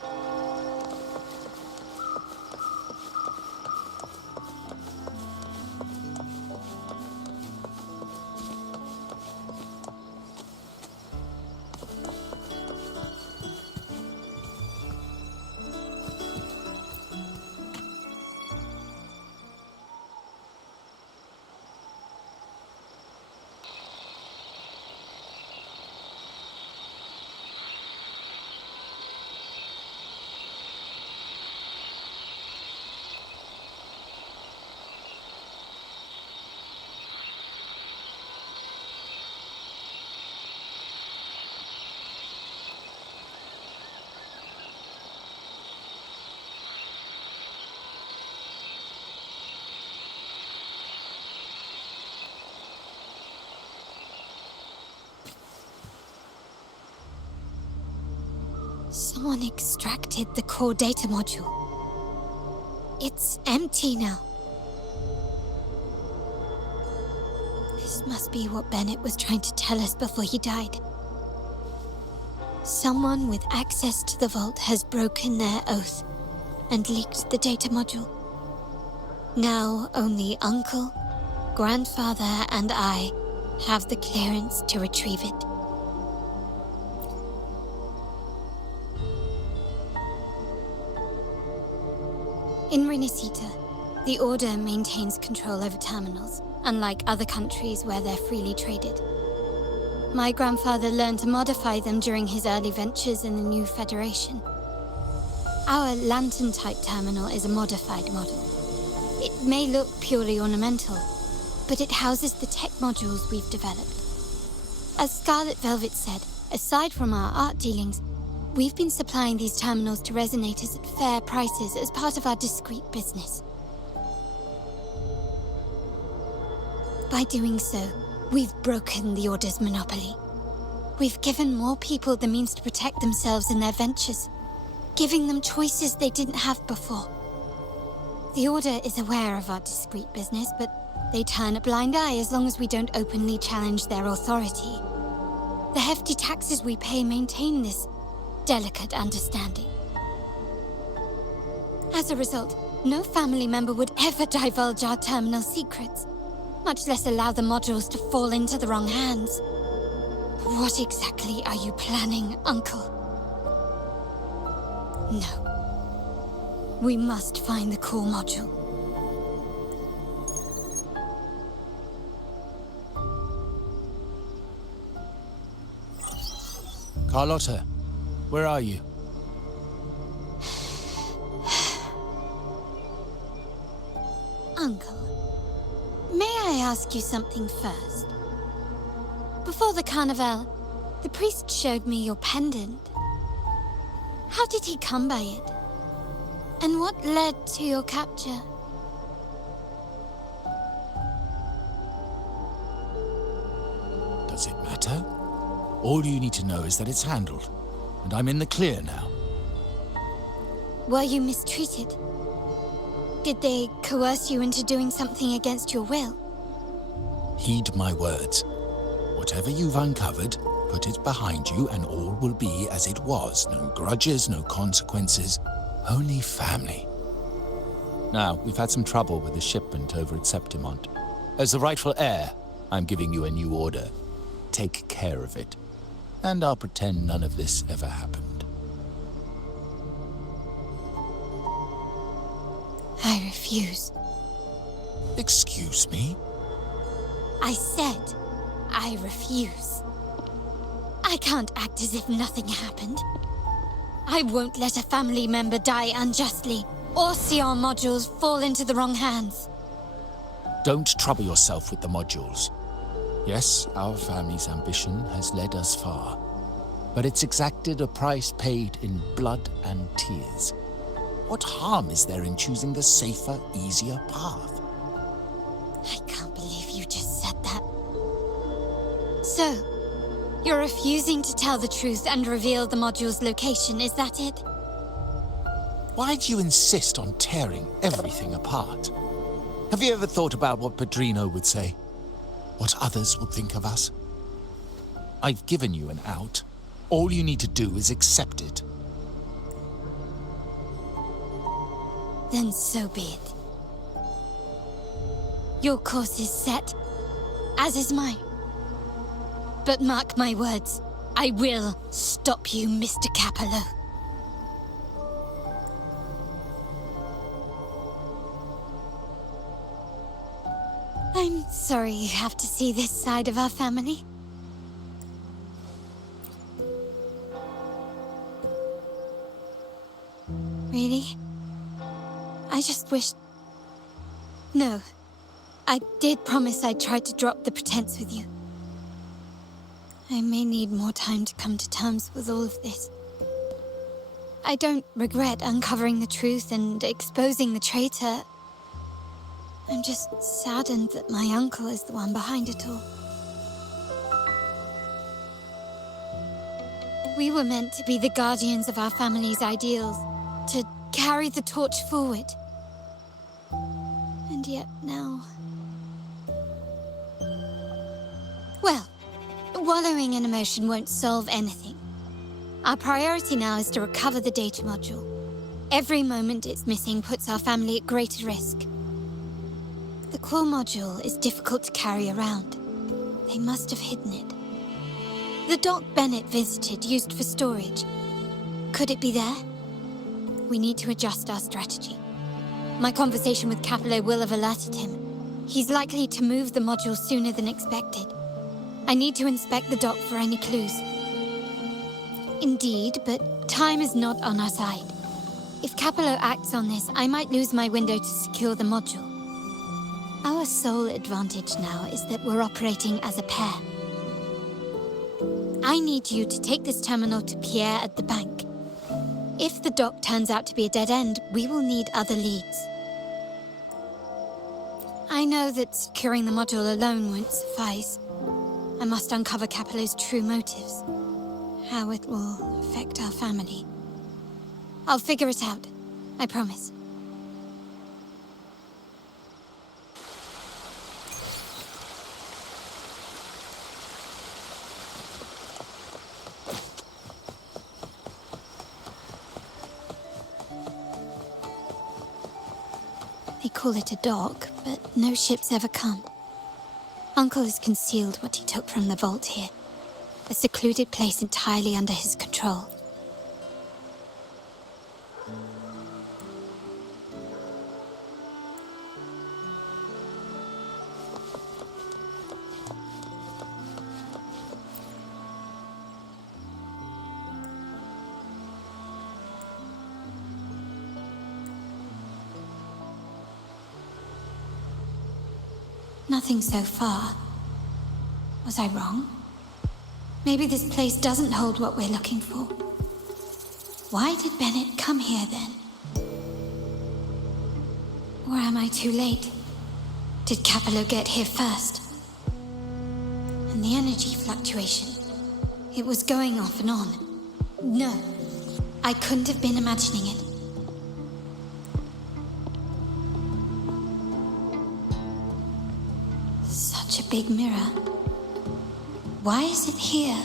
Someone extracted the core data module. It's empty now. This must be what Bennett was trying to tell us before he died. Someone with access to the vault has broken their oath and leaked the data module. Now only Uncle, Grandfather, and I have the clearance to retrieve it. In Renacita, the Order maintains control over terminals, unlike other countries where they're freely traded. My grandfather learned to modify them during his early ventures in the new Federation. Our lantern-type terminal is a modified model. It may look purely ornamental, but it houses the tech modules we've developed. As Scarlet Velvet said, aside from our art dealings, we've been supplying these terminals to resonators at fair prices as part of our discreet business. By doing so, we've broken the Order's monopoly. We've given more people the means to protect themselves in their ventures, giving them choices they didn't have before. The Order is aware of our discreet business, but they turn a blind eye as long as we don't openly challenge their authority. The hefty taxes we pay maintain this delicate understanding. As a result, no family member would ever divulge our terminal secrets, much less allow the modules to fall into the wrong hands. What exactly are you planning, Uncle? No. We must find the core module. Carlotta, where are you? Uncle, may I ask you something first? Before the carnival, the priest showed me your pendant. How did he come by it? And what led to your capture? Does it matter? All you need to know is that it's handled, and I'm in the clear now. Were you mistreated? Did they coerce you into doing something against your will? Heed my words. Whatever you've uncovered, put it behind you and all will be as it was. No grudges, no consequences, only family. Now, we've had some trouble with the shipment over at Septimont. As the rightful heir, I'm giving you a new order. Take care of it. And I'll pretend none of this ever happened. I refuse. Excuse me? I said I refuse. I can't act as if nothing happened. I won't let a family member die unjustly, or see our modules fall into the wrong hands. Don't trouble yourself with the modules. Yes, our family's ambition has led us far. but it's exacted a price paid in blood and tears. What harm is there in choosing the safer, easier path? I can't believe you just said that. So, you're refusing to tell the truth and reveal the module's location, is that it? Why do you insist on tearing everything apart? Have you ever thought about what Padrino would say? What others would think of us? I've given you an out. All you need to do is accept it. Then so be it. Your course is set, as is mine. But mark my words, I will stop you, Mr. Capello. I'm sorry you have to see this side of our family. Really? I just wished... No. I did promise I'd try to drop the pretense with you. I may need more time to come to terms with all of this. I don't regret uncovering the truth and exposing the traitor. I'm just saddened that my uncle is the one behind it all. We were meant to be the guardians of our family's ideals, to carry the torch forward. And yet now... Well, wallowing in emotion won't solve anything. Our priority now is to recover the data module. Every moment it's missing puts our family at greater risk. The core module is difficult to carry around. They must have hidden it. The dock Bennett visited, used for storage. Could it be there? We need to adjust our strategy. My conversation with Capello will have alerted him. He's likely to move the module sooner than expected. I need to inspect the dock for any clues. Indeed, but time is not on our side. If Capello acts on this, I might lose my window to secure the module. Our sole advantage now is that we're operating as a pair. I need you to take this terminal to Pierre at the bank. If the dock turns out to be a dead end, we will need other leads. I know that securing the module alone won't suffice. I must uncover Capello's true motives. How it will affect our family. I'll figure it out. I promise. They call it a dock, but no ships ever come. Uncle has concealed what he took from the vault here. A secluded place entirely under his control. Nothing so far. Was I wrong? Maybe this place doesn't hold what we're looking for. Why did Bennett come here then? Or am I too late? Did Capello get here first? And the energy fluctuation. It was going off and on. No, I couldn't have been imagining it. Such a big mirror. Why is it here?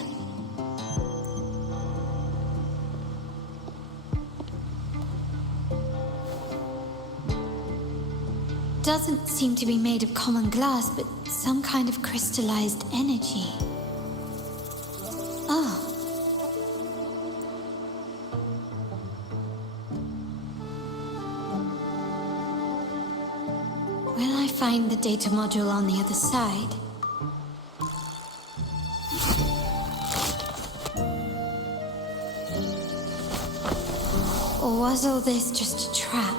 Doesn't seem to be made of common glass, but some kind of crystallized energy. Oh. Will I find the data module on the other side? Or was all this just a trap?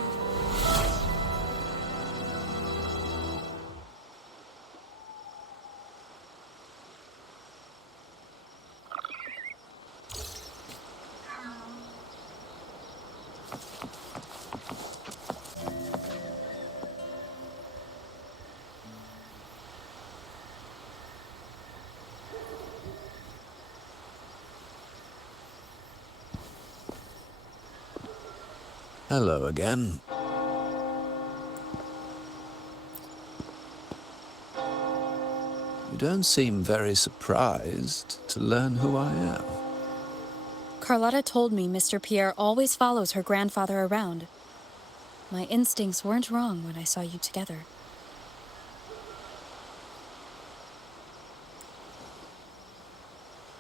Hello again. You don't seem very surprised to learn who I am. Carlotta told me Mr. Pierre always follows her grandfather around. My instincts weren't wrong when I saw you together.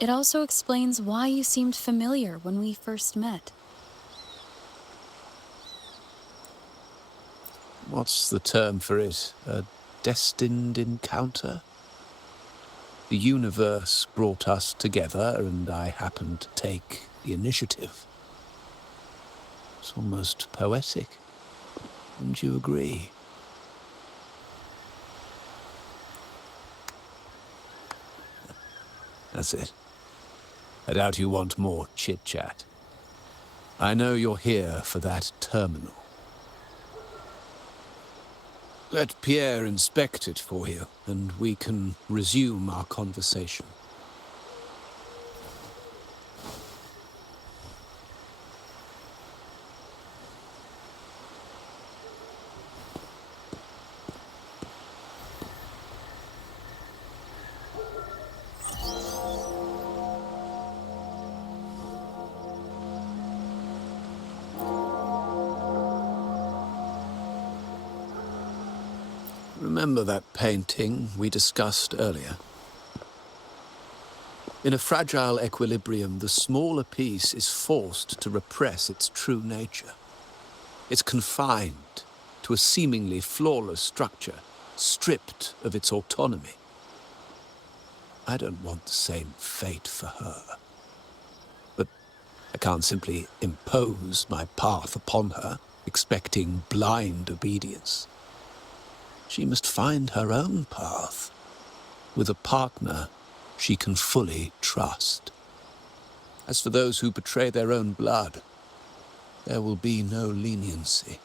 It also explains why you seemed familiar when we first met. What's the term for it? A destined encounter? The universe brought us together, and I happened to take the initiative. It's almost poetic. Wouldn't you agree? That's it. I doubt you want more chit-chat. I know you're here for that terminal. Let Pierre inspect it for you, and we can resume our conversation. Remember that painting we discussed earlier? In a fragile equilibrium, the smaller piece is forced to repress its true nature. It's confined to a seemingly flawless structure, stripped of its autonomy. I don't want the same fate for her. But I can't simply impose my path upon her, expecting blind obedience. She must find her own path, with a partner she can fully trust. As for those who betray their own blood, there will be no leniency.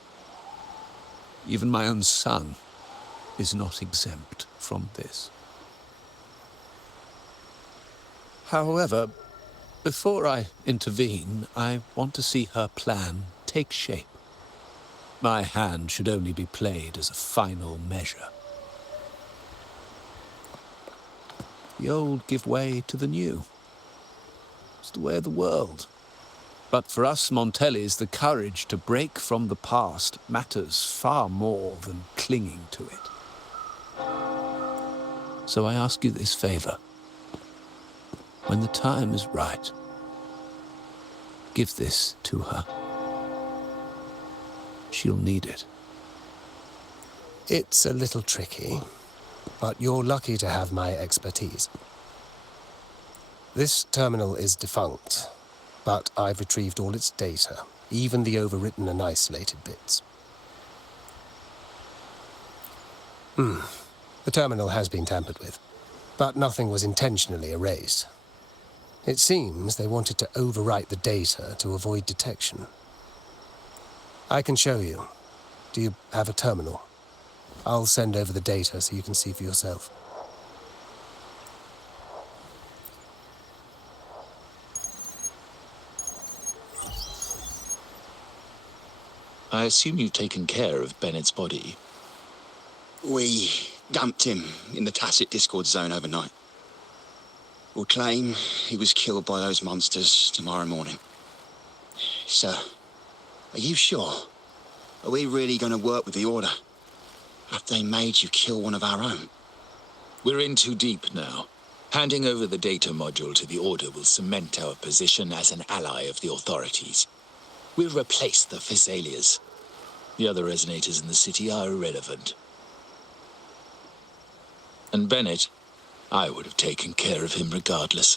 Even my own son is not exempt from this. However, before I intervene, I want to see her plan take shape. My hand should only be played as a final measure. The old give way to the new. It's the way of the world. But for us Montellis, the courage to break from the past matters far more than clinging to it. So I ask you this favor. When the time is right, give this to her. She'll need it. It's a little tricky, but you're lucky to have my expertise. This terminal is defunct, but I've retrieved all its data, even the overwritten and isolated bits. The terminal has been tampered with, but nothing was intentionally erased. It seems they wanted to overwrite the data to avoid detection. I can show you. Do you have a terminal? I'll send over the data so you can see for yourself. I assume you've taken care of Bennett's body. We dumped him in the Tacit Discord zone overnight. We'll claim he was killed by those monsters tomorrow morning. Sir, are you sure? Are we really going to work with the Order? Have they made you kill one of our own? We're in too deep now. Handing over the data module to the Order will cement our position as an ally of the authorities. We'll replace the Physaelias. The other resonators in the city are irrelevant. And Bennett, I would have taken care of him regardless.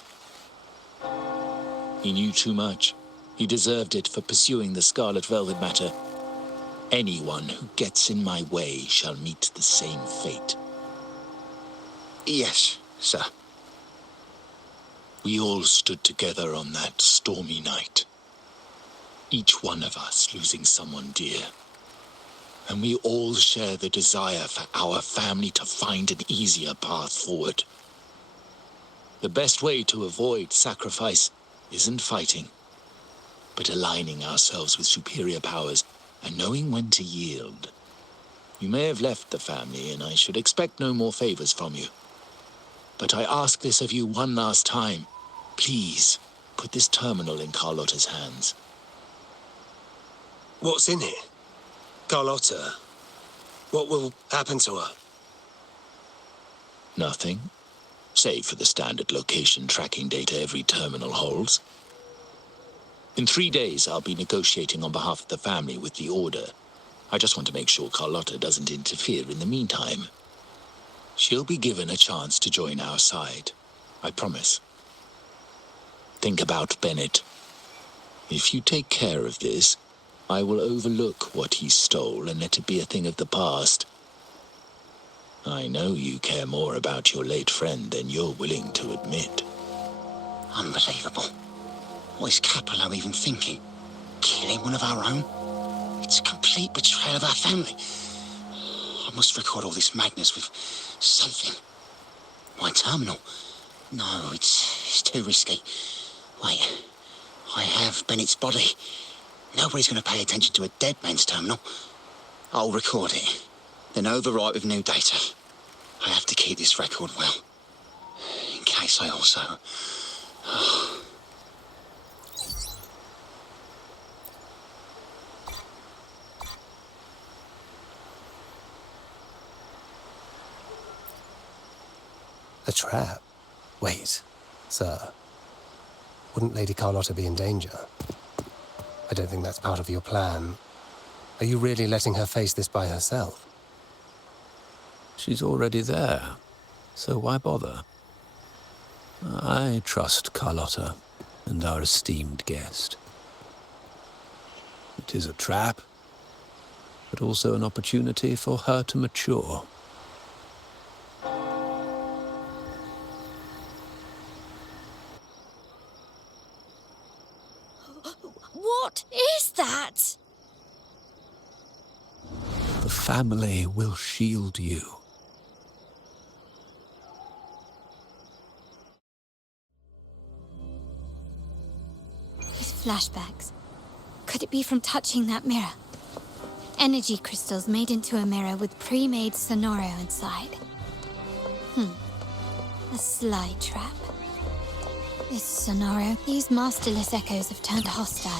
He knew too much. He deserved it for pursuing the Scarlet Velvet matter. Anyone who gets in my way shall meet the same fate. Yes, sir. We all stood together on that stormy night. Each one of us losing someone dear. And we all share the desire for our family to find an easier path forward. The best way to avoid sacrifice isn't fighting, but aligning ourselves with superior powers and knowing when to yield. You may have left the family, and I should expect no more favors from you. But I ask this of you one last time. Please, put this terminal in Carlotta's hands. What's in it? Carlotta? What will happen to her? Nothing, save for the standard location tracking data every terminal holds. In 3 days, I'll be negotiating on behalf of the family with the Order. I just want to make sure Carlotta doesn't interfere in the meantime. She'll be given a chance to join our side. I promise. Think about Bennett. If you take care of this, I will overlook what he stole and let it be a thing of the past. I know you care more about your late friend than you're willing to admit. Unbelievable. What is Capello even thinking? Killing one of our own? It's a complete betrayal of our family. I must record all this madness with something. My terminal? No, it's too risky. Wait, I have Bennett's body. Nobody's going to pay attention to a dead man's terminal. I'll record it, then overwrite with new data. I have to keep this record well, in case I also... A trap? Wait, sir. Wouldn't Lady Carlotta be in danger? I don't think that's part of your plan. Are you really letting her face this by herself? She's already there, so why bother? I trust Carlotta and our esteemed guest. It is a trap, but also an opportunity for her to mature. What is that? The family will shield you. These flashbacks. Could it be from touching that mirror? Energy crystals made into a mirror with pre-made Sonoro inside. A slide trap. This Sonoro, these masterless echoes have turned hostile.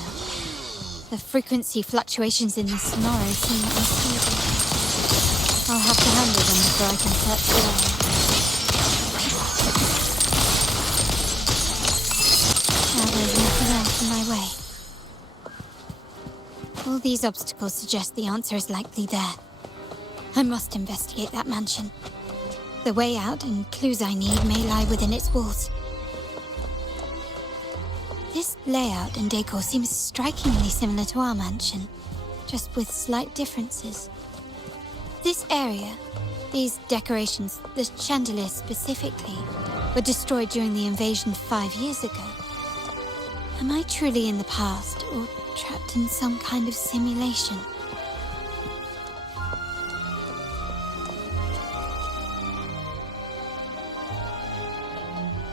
The frequency fluctuations in the Sonoro seem unstable. I'll have to handle them before I can search the area. Now there's nothing else in my way. All these obstacles suggest the answer is likely there. I must investigate that mansion. The way out and clues I need may lie within its walls. This layout and decor seems strikingly similar to our mansion, just with slight differences. This area, these decorations, the chandelier specifically, were destroyed during the invasion 5 years ago. Am I truly in the past, or trapped in some kind of simulation?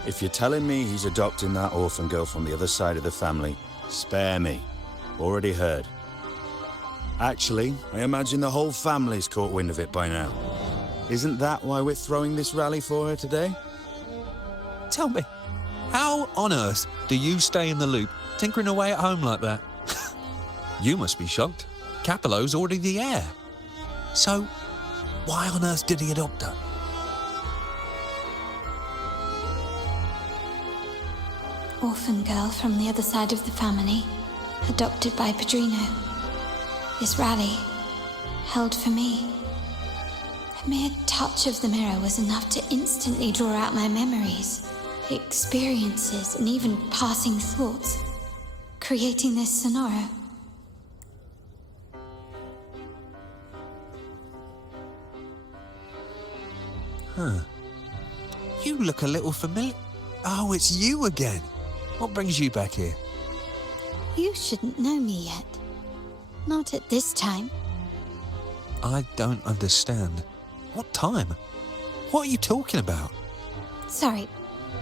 If you're telling me he's adopting that orphan girl from the other side of the family, spare me. Already heard. Actually, I imagine the whole family's caught wind of it by now. Isn't that why we're throwing this rally for her today? Tell me, how on earth do you stay in the loop, tinkering away at home like that? You must be shocked. Capello's already the heir. So, why on earth did he adopt her? Orphan girl from the other side of the family, adopted by Padrino. This rally, held for me. A mere touch of the mirror was enough to instantly draw out my memories, experiences, and even passing thoughts, creating this Sonoro. Huh. You look a little familiar. Oh, it's you again. What brings you back here? You shouldn't know me yet. Not at this time. I don't understand. What time? What are you talking about? Sorry,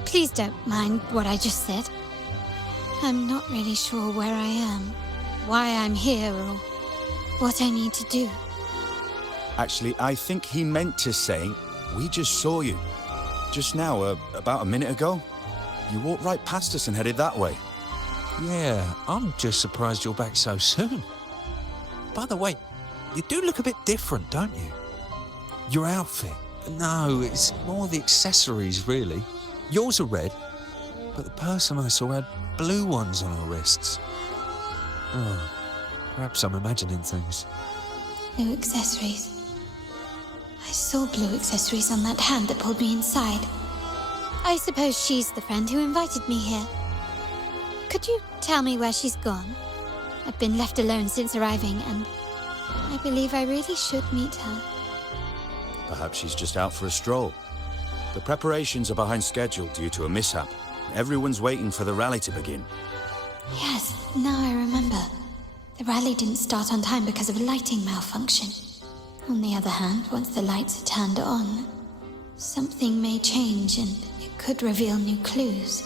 please don't mind what I just said. I'm not really sure where I am, why I'm here, or what I need to do. Actually, I think he meant to say, we just saw you. Just now, about a minute ago. You walked right past us and headed that way. Yeah, I'm just surprised you're back so soon. By the way, you do look a bit different, don't you? Your outfit. No, it's more the accessories, really. Yours are red, but the person I saw had blue ones on her wrists. Oh, perhaps I'm imagining things. Blue accessories. I saw blue accessories on that hand that pulled me inside. I suppose she's the friend who invited me here. Could you tell me where she's gone? I've been left alone since arriving, and I believe I really should meet her. Perhaps she's just out for a stroll. The preparations are behind schedule due to a mishap. Everyone's waiting for the rally to begin. Yes, now I remember. The rally didn't start on time because of a lighting malfunction. On the other hand, once the lights are turned on, something may change and it could reveal new clues.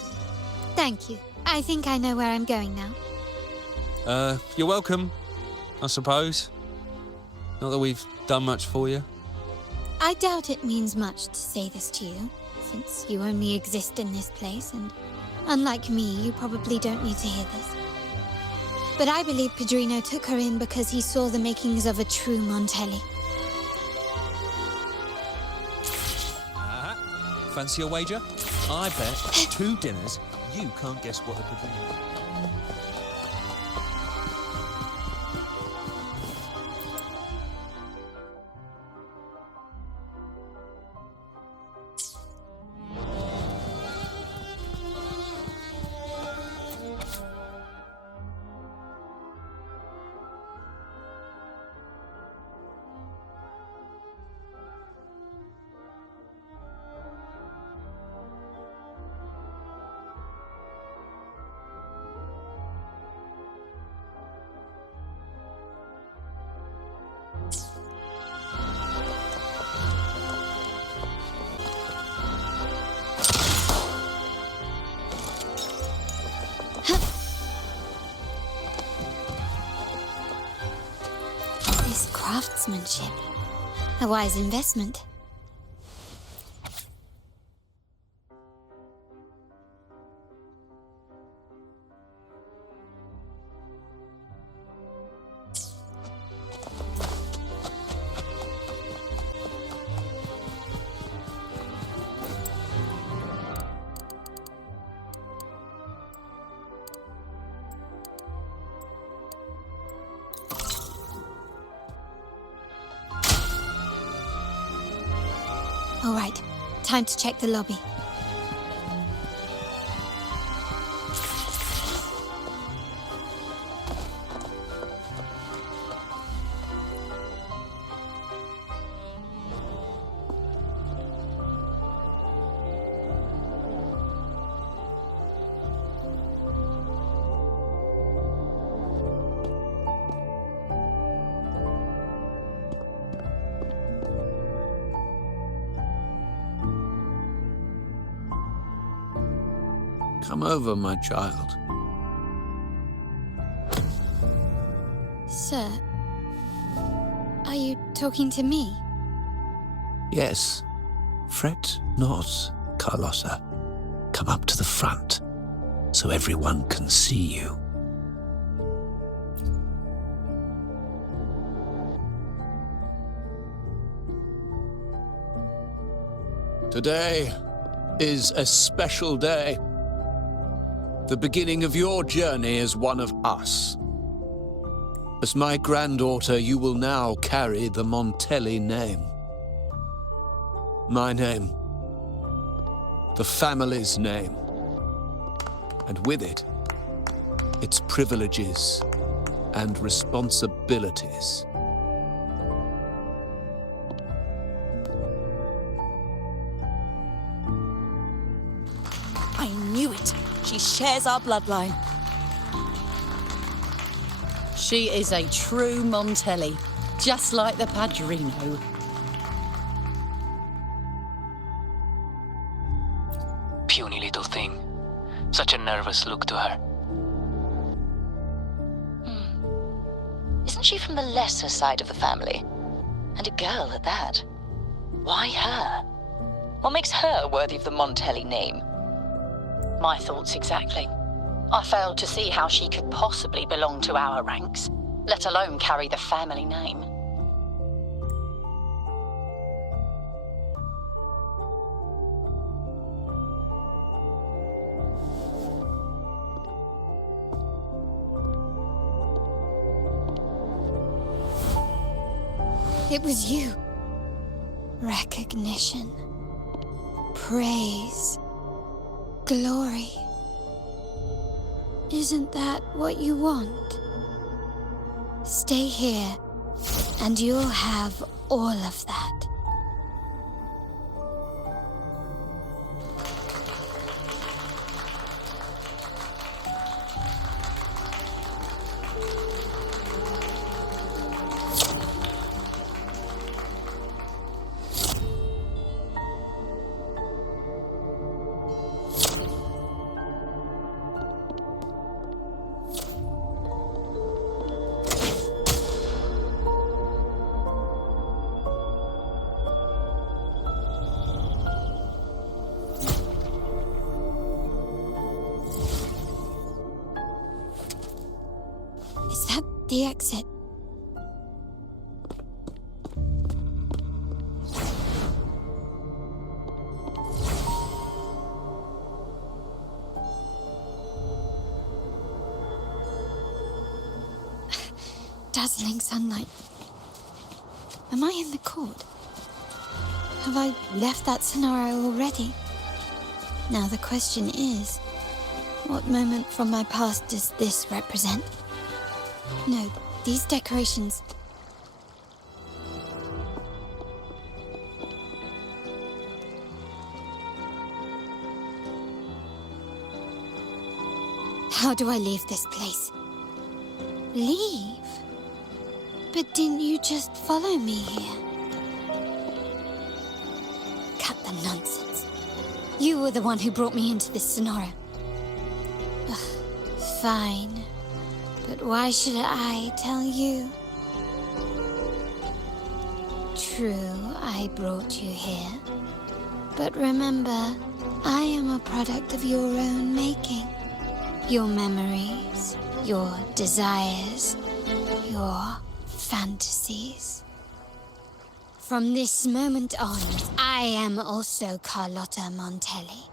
Thank you. I think I know where I'm going now. You're welcome, I suppose. Not that we've done much for you. I doubt it means much to say this to you, since you only exist in this place, and unlike me, you probably don't need to hear this. But I believe Padrino took her in because he saw the makings of a true Montelli. Fancy a wager? I bet 2 dinners you can't guess what the Padrino is. This craftsmanship. A wise investment. All right, time to check the lobby. Come over, my child. Sir, are you talking to me? Yes. Fret not, Carlotta. Come up to the front, so everyone can see you. Today is a special day. The beginning of your journey as one of us. As my granddaughter, you will now carry the Montelli name. My name. The family's name. And with it, its privileges and responsibilities. I knew it. She shares our bloodline. She is a true Montelli, just like the Padrino. Puny little thing. Such a nervous look to her. Isn't Isn't she from the lesser side of the family? And a girl at that. Why her? What makes her worthy of the Montelli name? My thoughts exactly. I failed to see how she could possibly belong to our ranks, let alone carry the family name. It was you. Recognition. Praise. Glory. Isn't that what you want? Stay here, and you'll have all of that. Is that the exit? Dazzling sunlight. Am I in the court? Have I left that scenario already? Now the question is, what moment from my past does this represent? No, these decorations... How do I leave this place? Leave? But didn't you just follow me here? Cut the nonsense. You were the one who brought me into this scenario. Ugh, fine. But why should I tell you? True, I brought you here. But remember, I am a product of your own making. Your memories, your desires, your fantasies. From this moment on, I am also Carlotta Montelli.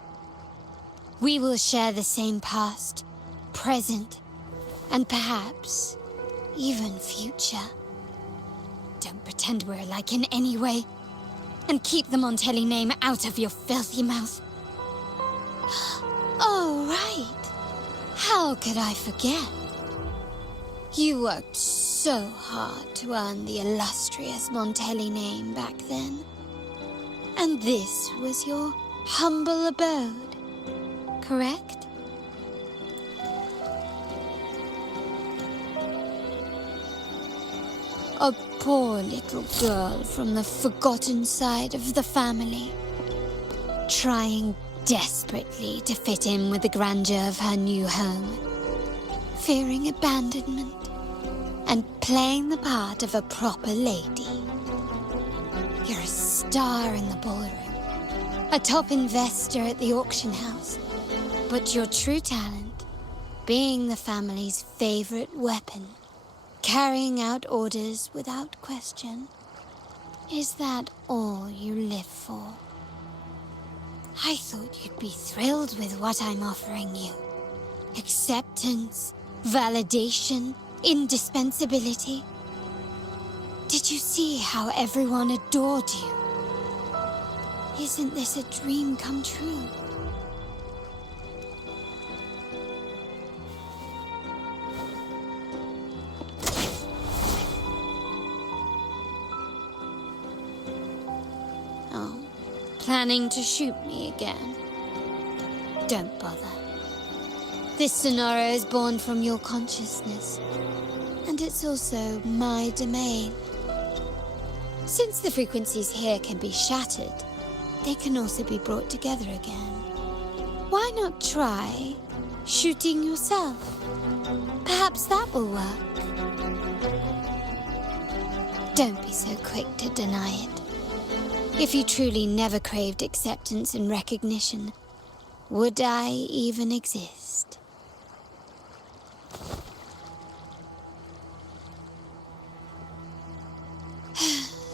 We will share the same past, present, and perhaps even future. Don't pretend we're alike in any way, and keep the Montelli name out of your filthy mouth. Oh, right. How could I forget? You worked so hard to earn the illustrious Montelli name back then. And this was your humble abode, correct? A poor little girl from the forgotten side of the family, trying desperately to fit in with the grandeur of her new home, fearing abandonment, and playing the part of a proper lady. You're a star in the ballroom, a top investor at the auction house, but your true talent, being the family's favorite weapon, carrying out orders without question, is that all you live for? I thought you'd be thrilled with what I'm offering you. Acceptance, validation, indispensability. Did you see how everyone adored you? Isn't this a dream come true? Oh, planning to shoot me again? Don't bother. This scenario is born from your consciousness, and it's also my domain. Since the frequencies here can be shattered, they can also be brought together again. Why not try shooting yourself? Perhaps that will work. Don't be so quick to deny it. If you truly never craved acceptance and recognition, would I even exist?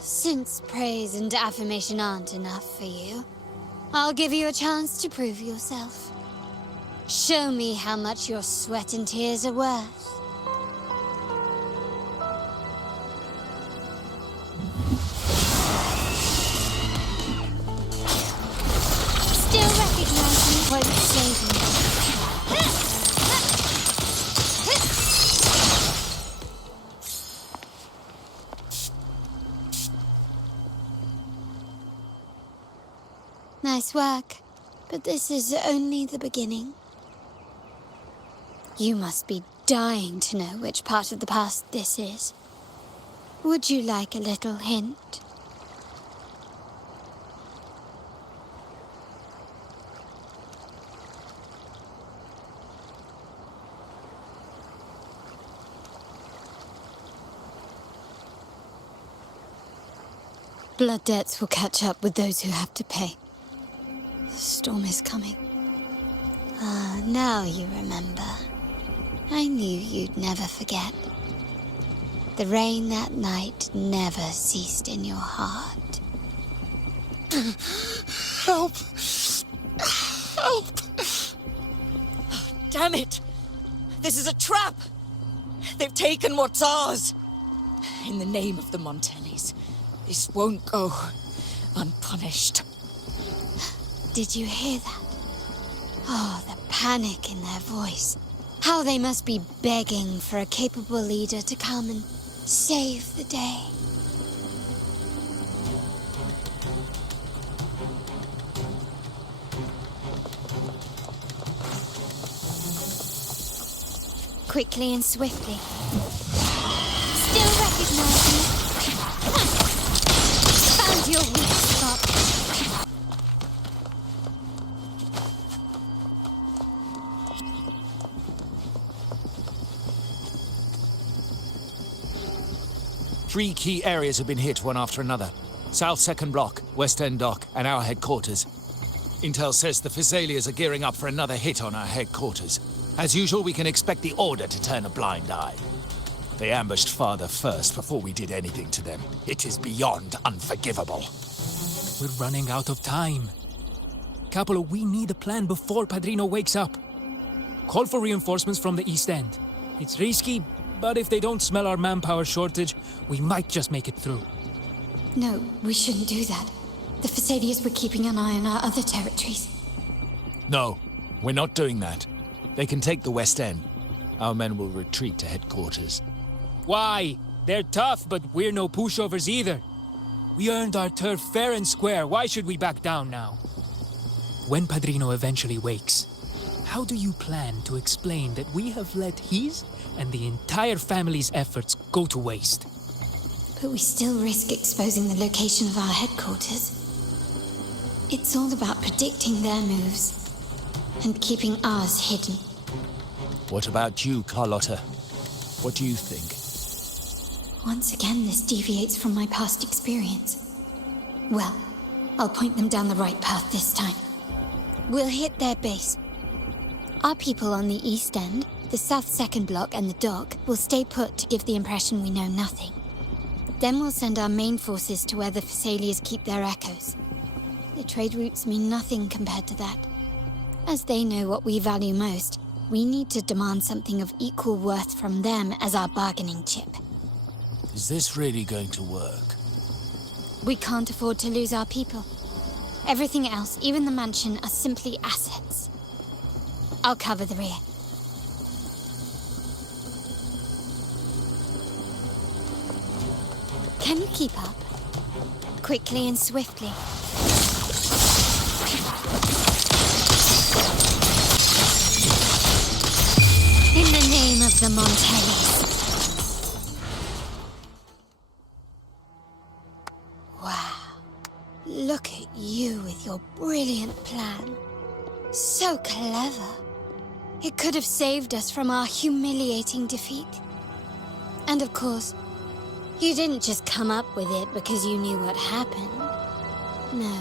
Since praise and affirmation aren't enough for you, I'll give you a chance to prove yourself. Show me how much your sweat and tears are worth. Still recognize me won't save me. Nice work, but this is only the beginning. You must be dying to know which part of the past this is. Would you like a little hint? Blood debts will catch up with those who have to pay. The storm is coming. Ah, now you remember. I knew you'd never forget. The rain that night never ceased in your heart. Help! Help! Damn it! This is a trap! They've taken what's ours! In the name of the Montellys, this won't go unpunished. Did you hear that? Oh, the panic in their voice. How they must be begging for a capable leader to come and save the day. Quickly and swiftly. Still recognize me? Found your weak spot. Three key areas have been hit one after another. South Second Block, West End Dock, and our headquarters. Intel says the Phasalias are gearing up for another hit on our headquarters. As usual, we can expect the Order to turn a blind eye. They ambushed Father first before we did anything to them. It is beyond unforgivable. We're running out of time. Capolo, we need a plan before Padrino wakes up. Call for reinforcements from the East End. It's risky, but if they don't smell our manpower shortage, we might just make it through. No, we shouldn't do that. The Phasalias were keeping an eye on our other territories. No, we're not doing that. They can take the West End. Our men will retreat to headquarters. Why? They're tough, but we're no pushovers either. We earned our turf fair and square. Why should we back down now? When Padrino eventually wakes, how do you plan to explain that we have let his and the entire family's efforts go to waste? But we still risk exposing the location of our headquarters. It's all about predicting their moves and keeping ours hidden. What about you, Carlotta? What do you think? Once again, this deviates from my past experience. Well, I'll point them down the right path this time. We'll hit their base. Our people on the East End, the South Second Block, and the Dock will stay put to give the impression we know nothing. Then we'll send our main forces to where the Phasalias keep their echoes. The trade routes mean nothing compared to that. As they know what we value most, we need to demand something of equal worth from them as our bargaining chip. Is this really going to work? We can't afford to lose our people. Everything else, even the mansion, are simply assets. I'll cover the rear. Can you keep up? Quickly and swiftly. In the name of the Montellys. Wow. Look at you with your brilliant plan. So clever. It could have saved us from our humiliating defeat. And of course, You didn't just come up with it because you knew what happened. No.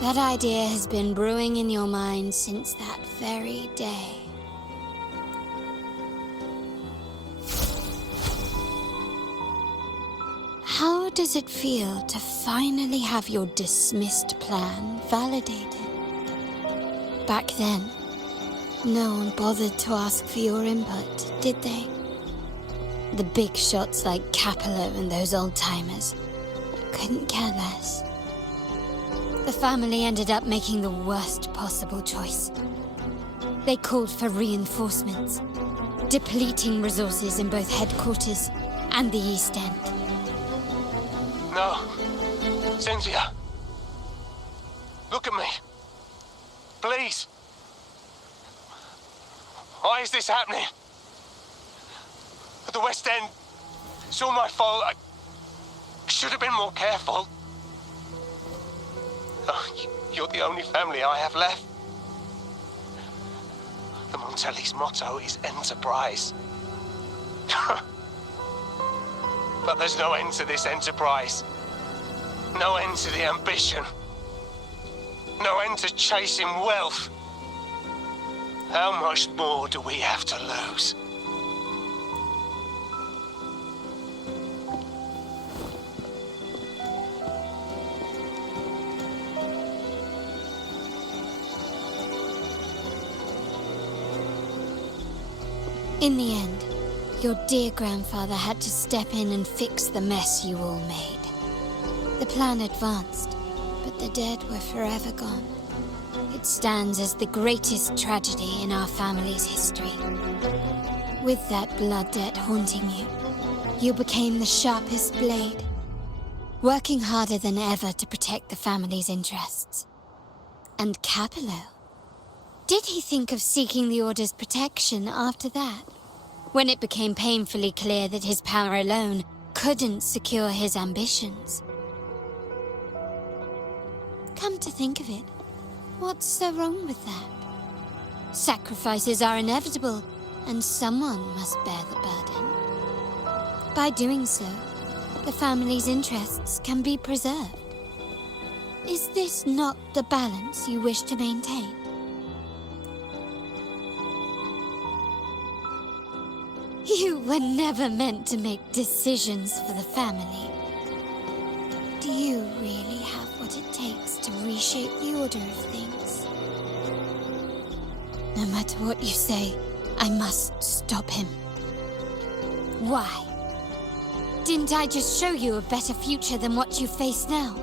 That idea has been brewing in your mind since that very day. How does it feel to finally have your dismissed plan validated? Back then, no one bothered to ask for your input, did they? The big shots like Capello and those old-timers couldn't care less. The family ended up making the worst possible choice. They called for reinforcements, depleting resources in both headquarters and the East End. No. Cynthia. Look at me. Please. Why is this happening? At the West End, it's all my fault. I should have been more careful. Oh, you're the only family I have left. The Montelli's motto is enterprise. But there's no end to this enterprise. No end to the ambition. No end to chasing wealth. How much more do we have to lose? In the end, your dear grandfather had to step in and fix the mess you all made. The plan advanced, but the dead were forever gone. It stands as the greatest tragedy in our family's history. With that blood debt haunting you, you became the sharpest blade, working harder than ever to protect the family's interests. And Capello? Did he think of seeking the Order's protection after that? When it became painfully clear that his power alone couldn't secure his ambitions. Come to think of it, what's so wrong with that? Sacrifices are inevitable, and someone must bear the burden. By doing so, the family's interests can be preserved. Is this not the balance you wish to maintain? You were never meant to make decisions for the family. Do you really have what it takes to reshape the order of things? No matter what you say, I must stop him. Why? Didn't I just show you a better future than what you face now?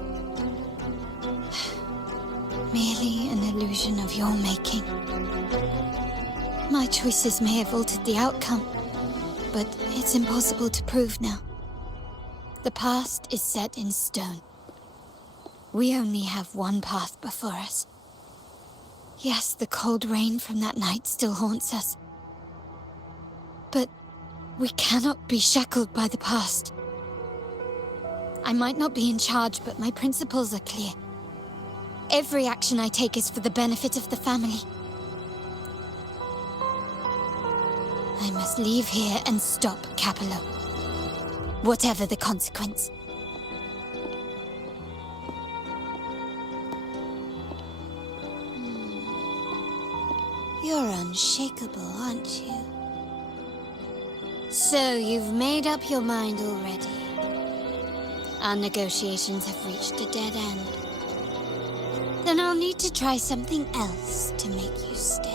Merely an illusion of your making. My choices may have altered the outcome, but it's impossible to prove now. The past is set in stone. We only have one path before us. Yes, the cold rain from that night still haunts us. But we cannot be shackled by the past. I might not be in charge, but my principles are clear. Every action I take is for the benefit of the family. I must leave here and stop Capello. Whatever the consequence. You're unshakable, aren't you? So you've made up your mind already. Our negotiations have reached a dead end. Then I'll need to try something else to make you stay.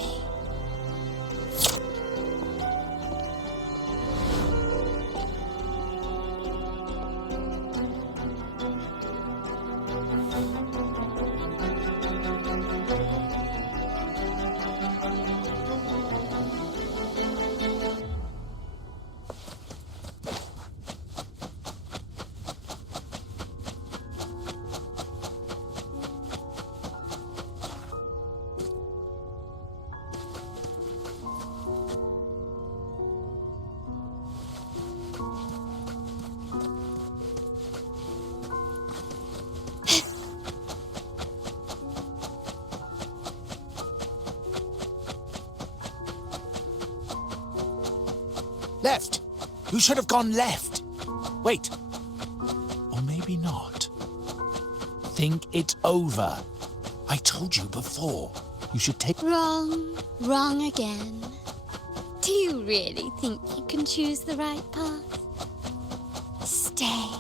Left! You should have gone left! Wait. Or maybe not. Think it over. I told you before. You should take... Wrong. Wrong again. Do you really think you can choose the right path? Stay.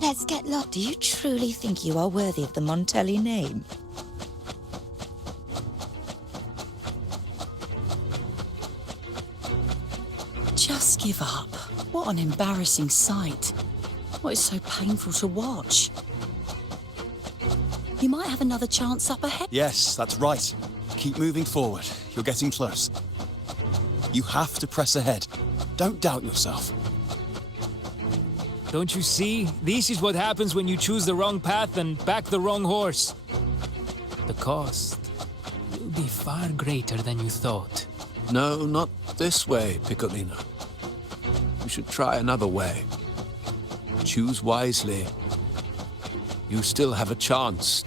Let's get lost. Do you truly think you are worthy of the Montelli name? Just give up. What an embarrassing sight. What is so painful to watch? You might have another chance up ahead. Yes, that's right. Keep moving forward. You're getting close. You have to press ahead. Don't doubt yourself. Don't you see? This is what happens when you choose the wrong path and back the wrong horse. The cost will be far greater than you thought. No, not this way, Piccolino. You should try another way. Choose wisely. You still have a chance.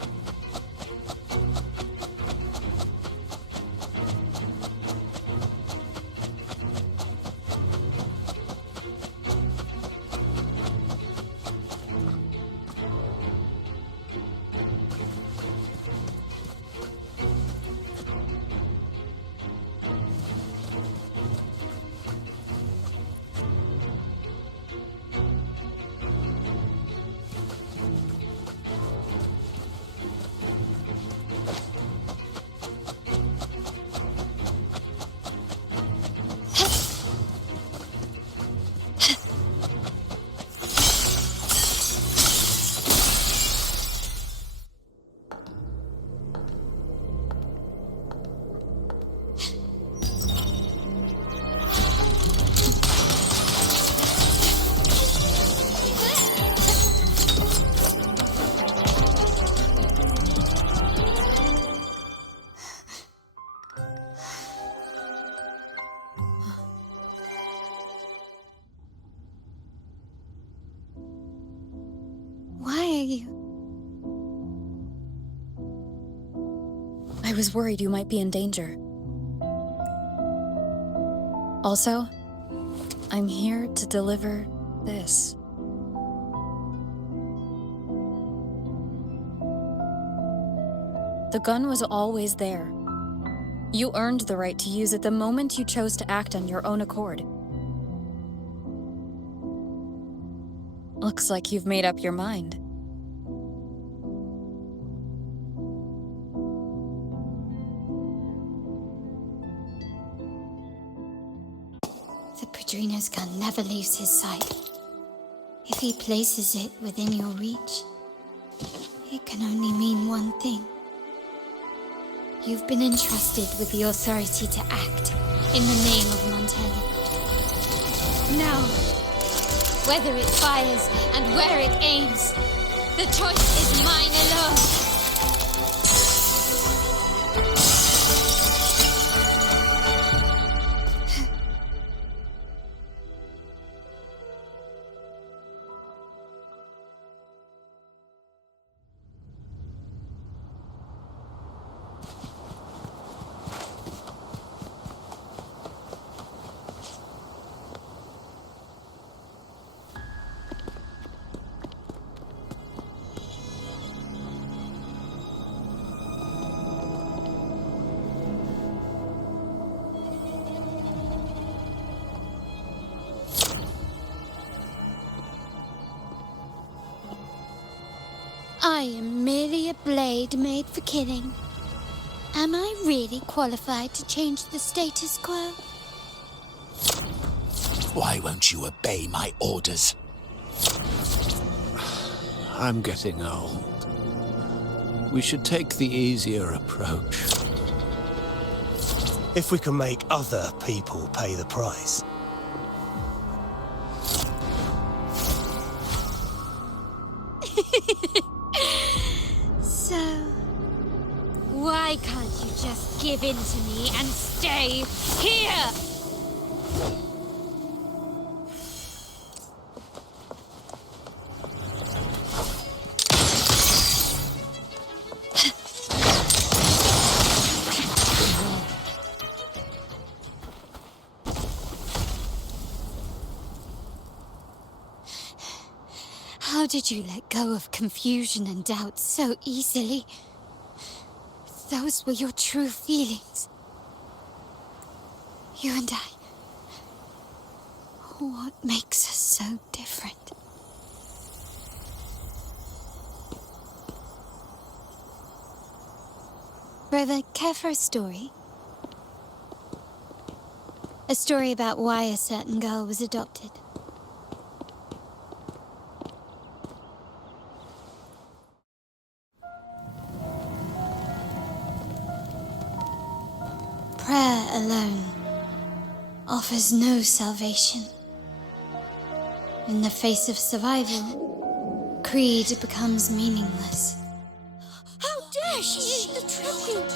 Why are you... I was worried you might be in danger. Also, I'm here to deliver this. The gun was always there. You earned the right to use it the moment you chose to act on your own accord. Looks like you've made up your mind. The Padrino's gun never leaves his sight. If he places it within your reach, it can only mean one thing. You've been entrusted with the authority to act in the name of Montelli. Now, whether it fires and where it aims, the choice is mine alone. I am merely a blade made for killing. Am I really qualified to change the status quo? Why won't you obey my orders? I'm getting old. We should take the easier approach. If we can make other people pay the price. So, why can't you just give in to me and stay here? How did you let go of confusion and doubt so easily? Those were your true feelings. You and I. What makes us so different? Rover, care for a story? A story about why a certain girl was adopted. Prayer alone offers no salvation. In the face of survival, creed becomes meaningless. How dare she eat the tribute?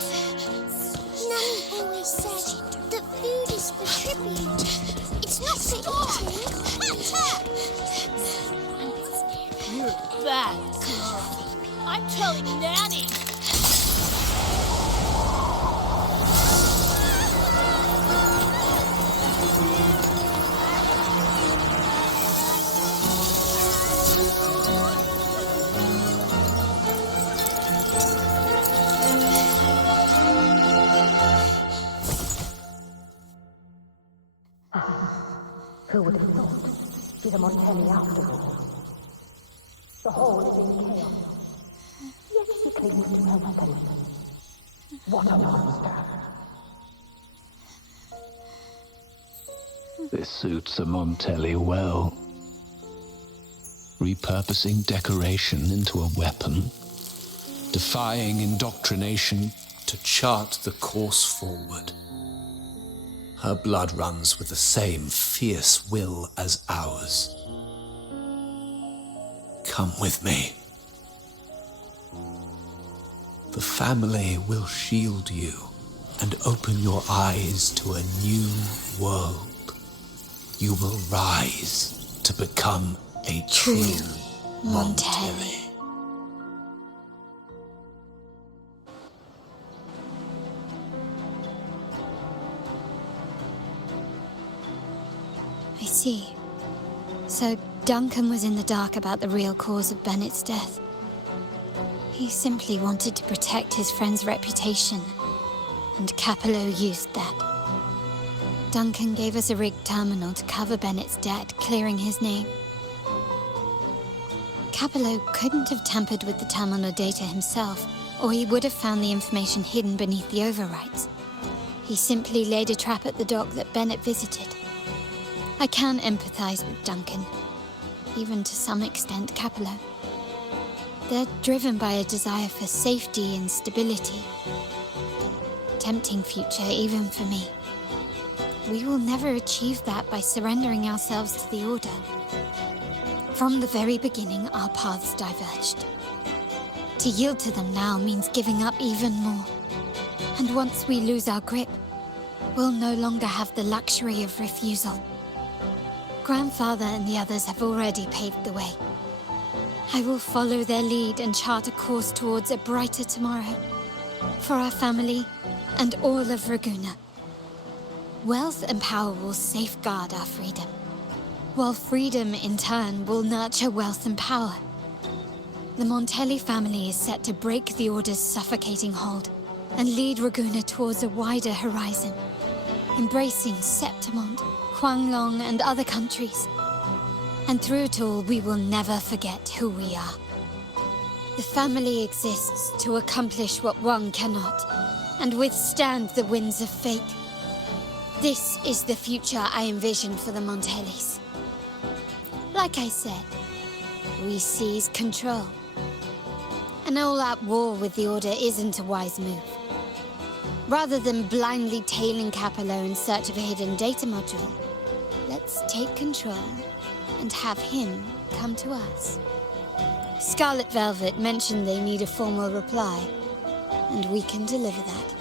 Nanny always said that food is for tribute. It's not for eating. You're a bad girl. I'm telling Nanny. Who would have thought? She's a Montelli after all. The hall is in chaos. Yet she clings to her weapon. What a monster! This suits a Montelli well. Repurposing decoration into a weapon, defying indoctrination to chart the course forward. Her blood runs with the same fierce will as ours. Come with me. The family will shield you and open your eyes to a new world. You will rise to become a true Montelli. I see. So Duncan was in the dark about the real cause of Bennett's death. He simply wanted to protect his friend's reputation, and Capello used that. Duncan gave us a rigged terminal to cover Bennett's debt, clearing his name. Capello couldn't have tampered with the terminal data himself, or he would have found the information hidden beneath the overwrites. He simply laid a trap at the dock that Bennett visited. I can empathize with Duncan, even to some extent Capello. They're driven by a desire for safety and stability. Tempting future even for me. We will never achieve that by surrendering ourselves to the Order. From the very beginning, our paths diverged. To yield to them now means giving up even more. And once we lose our grip, we'll no longer have the luxury of refusal. Grandfather and the others have already paved the way. I will follow their lead and chart a course towards a brighter tomorrow. For our family and all of Raguna. Wealth and power will safeguard our freedom, while freedom in turn will nurture wealth and power. The Montelli family is set to break the Order's suffocating hold and lead Raguna towards a wider horizon, embracing Septimont, Huanglong, and other countries. And through it all, we will never forget who we are. The family exists to accomplish what one cannot, and withstand the winds of fate. This is the future I envision for the Montellis. Like I said, we seize control. An all-out war with the Order isn't a wise move. Rather than blindly tailing Capello in search of a hidden data module, let's take control and have him come to us. Scarlet Velvet mentioned they need a formal reply, and we can deliver that.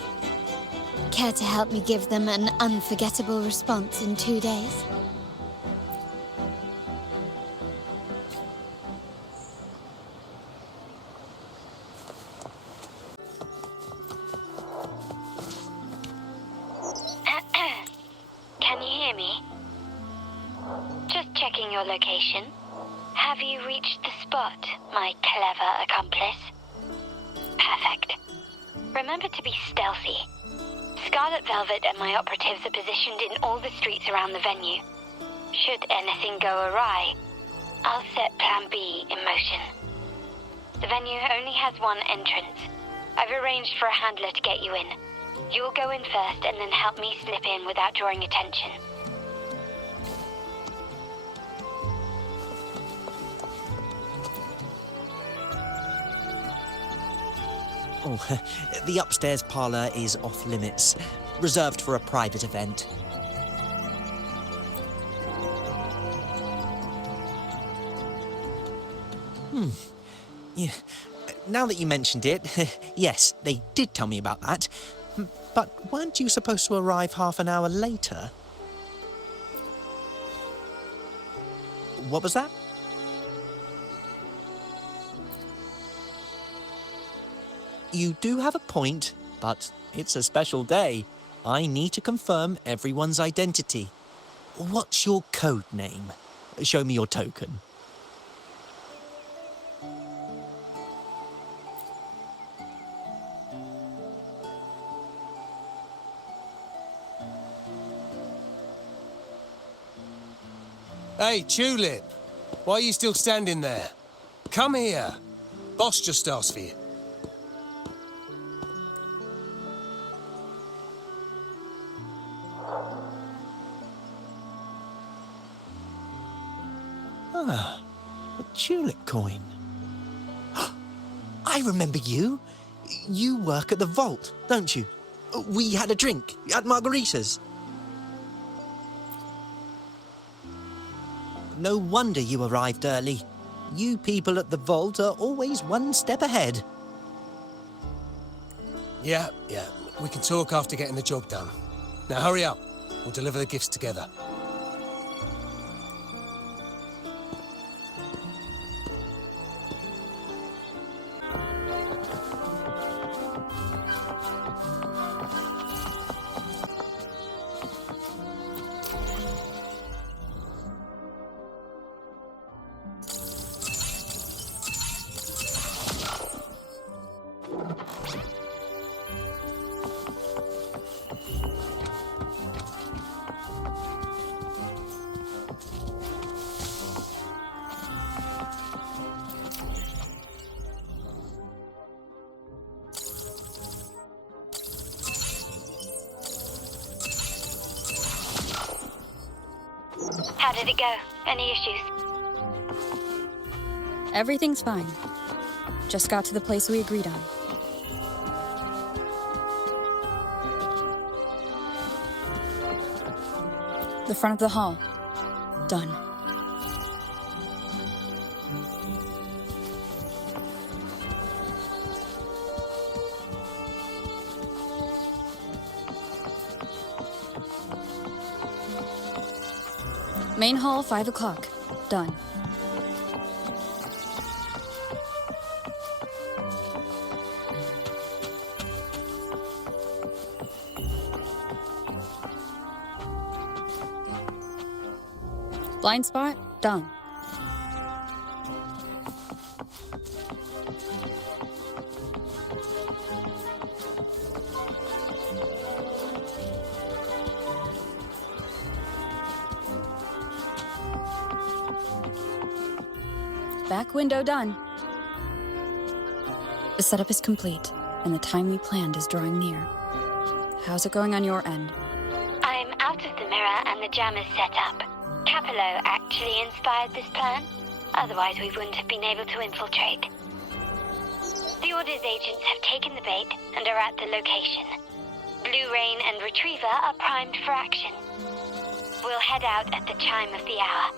Care to help me give them an unforgettable response in 2 days? Can you hear me? Just checking your location. Have you reached the spot, my clever accomplice? Perfect. Remember to be stealthy. Scarlet Velvet and my operatives are positioned in all the streets around the venue. Should anything go awry, I'll set Plan B in motion. The venue only has one entrance. I've arranged for a handler to get you in. You'll go in first and then help me slip in without drawing attention. Oh, the upstairs parlour is off limits, reserved for a private event. Yeah. Now that you mentioned it, yes, they did tell me about that. But weren't you supposed to arrive half an hour later? What was that? You do have a point, but it's a special day. I need to confirm everyone's identity. What's your code name? Show me your token. Hey, Tulip! Why are you still standing there? Come here. Boss just asked for you. Ah, a tulip coin. I remember you. You work at the vault, don't you? We had a drink at Margarita's. No wonder you arrived early. You people at the vault are always one step ahead. Yeah. We can talk after getting the job done. Now hurry up. We'll deliver the gifts together. How did it go? Any issues? Everything's fine. Just got to the place we agreed on. The front of the hall. Done. Main hall, 5 o'clock. Done. Blind spot, done. Back window done. The setup is complete, and the time we planned is drawing near. How's it going on your end? I'm out of the mirror and the jam is set up. Capello actually inspired this plan. Otherwise, we wouldn't have been able to infiltrate. The Order's agents have taken the bait and are at the location. Blue Rain and Retriever are primed for action. We'll head out at the chime of the hour.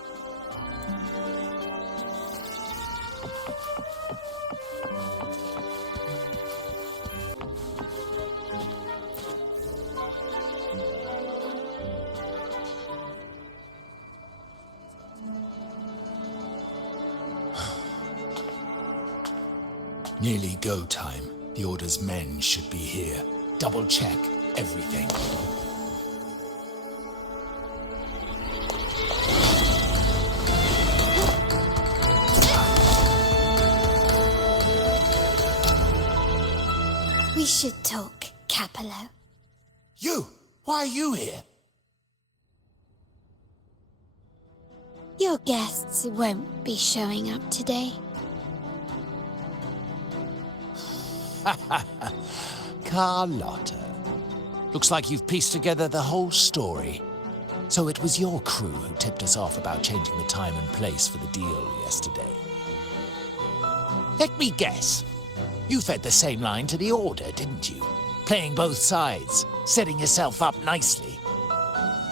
Nearly go time. The Order's men should be here. Double check everything. should talk, Capello. You! Why are you here? Your guests won't be showing up today. Carlotta. Looks like you've pieced together the whole story. So it was your crew who tipped us off about changing the time and place for the deal yesterday. Let me guess. You fed the same line to the Order, didn't you? Playing both sides, setting yourself up nicely.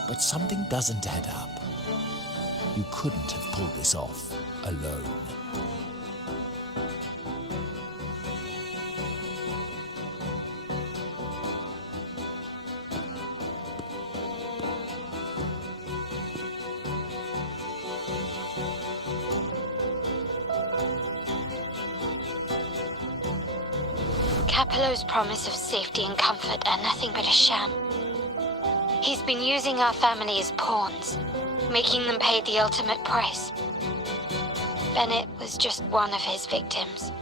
But something doesn't add up. You couldn't have pulled this off alone. Capello's promise of safety and comfort are nothing but a sham. He's been using our family as pawns, making them pay the ultimate price. Bennett was just one of his victims.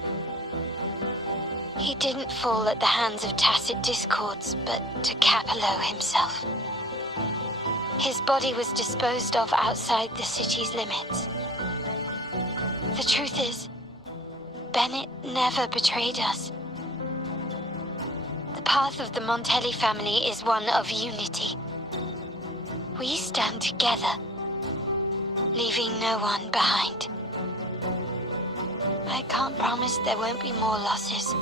He didn't fall at the hands of tacit discords, but to Capello himself. His body was disposed of outside the city's limits. The truth is, Bennett never betrayed us. The path of the Montelli family is one of unity. We stand together, leaving no one behind. I can't promise there won't be more losses,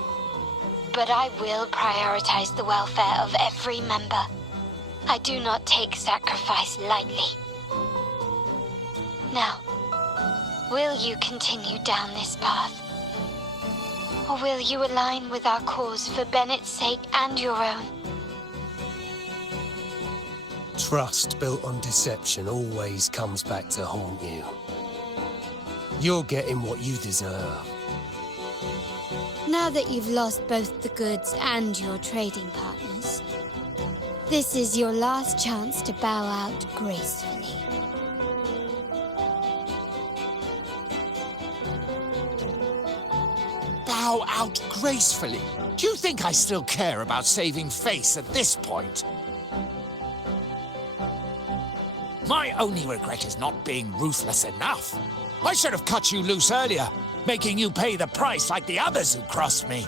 but I will prioritize the welfare of every member. I do not take sacrifice lightly. Now, will you continue down this path? Or will you align with our cause for Bennett's sake and your own? Trust built on deception always comes back to haunt you. You're getting what you deserve. Now that you've lost both the goods and your trading partners, this is your last chance to bow out gracefully. Bow out gracefully? Do you think I still care about saving face at this point? My only regret is not being ruthless enough. I should have cut you loose earlier, making you pay the price like the others who crossed me.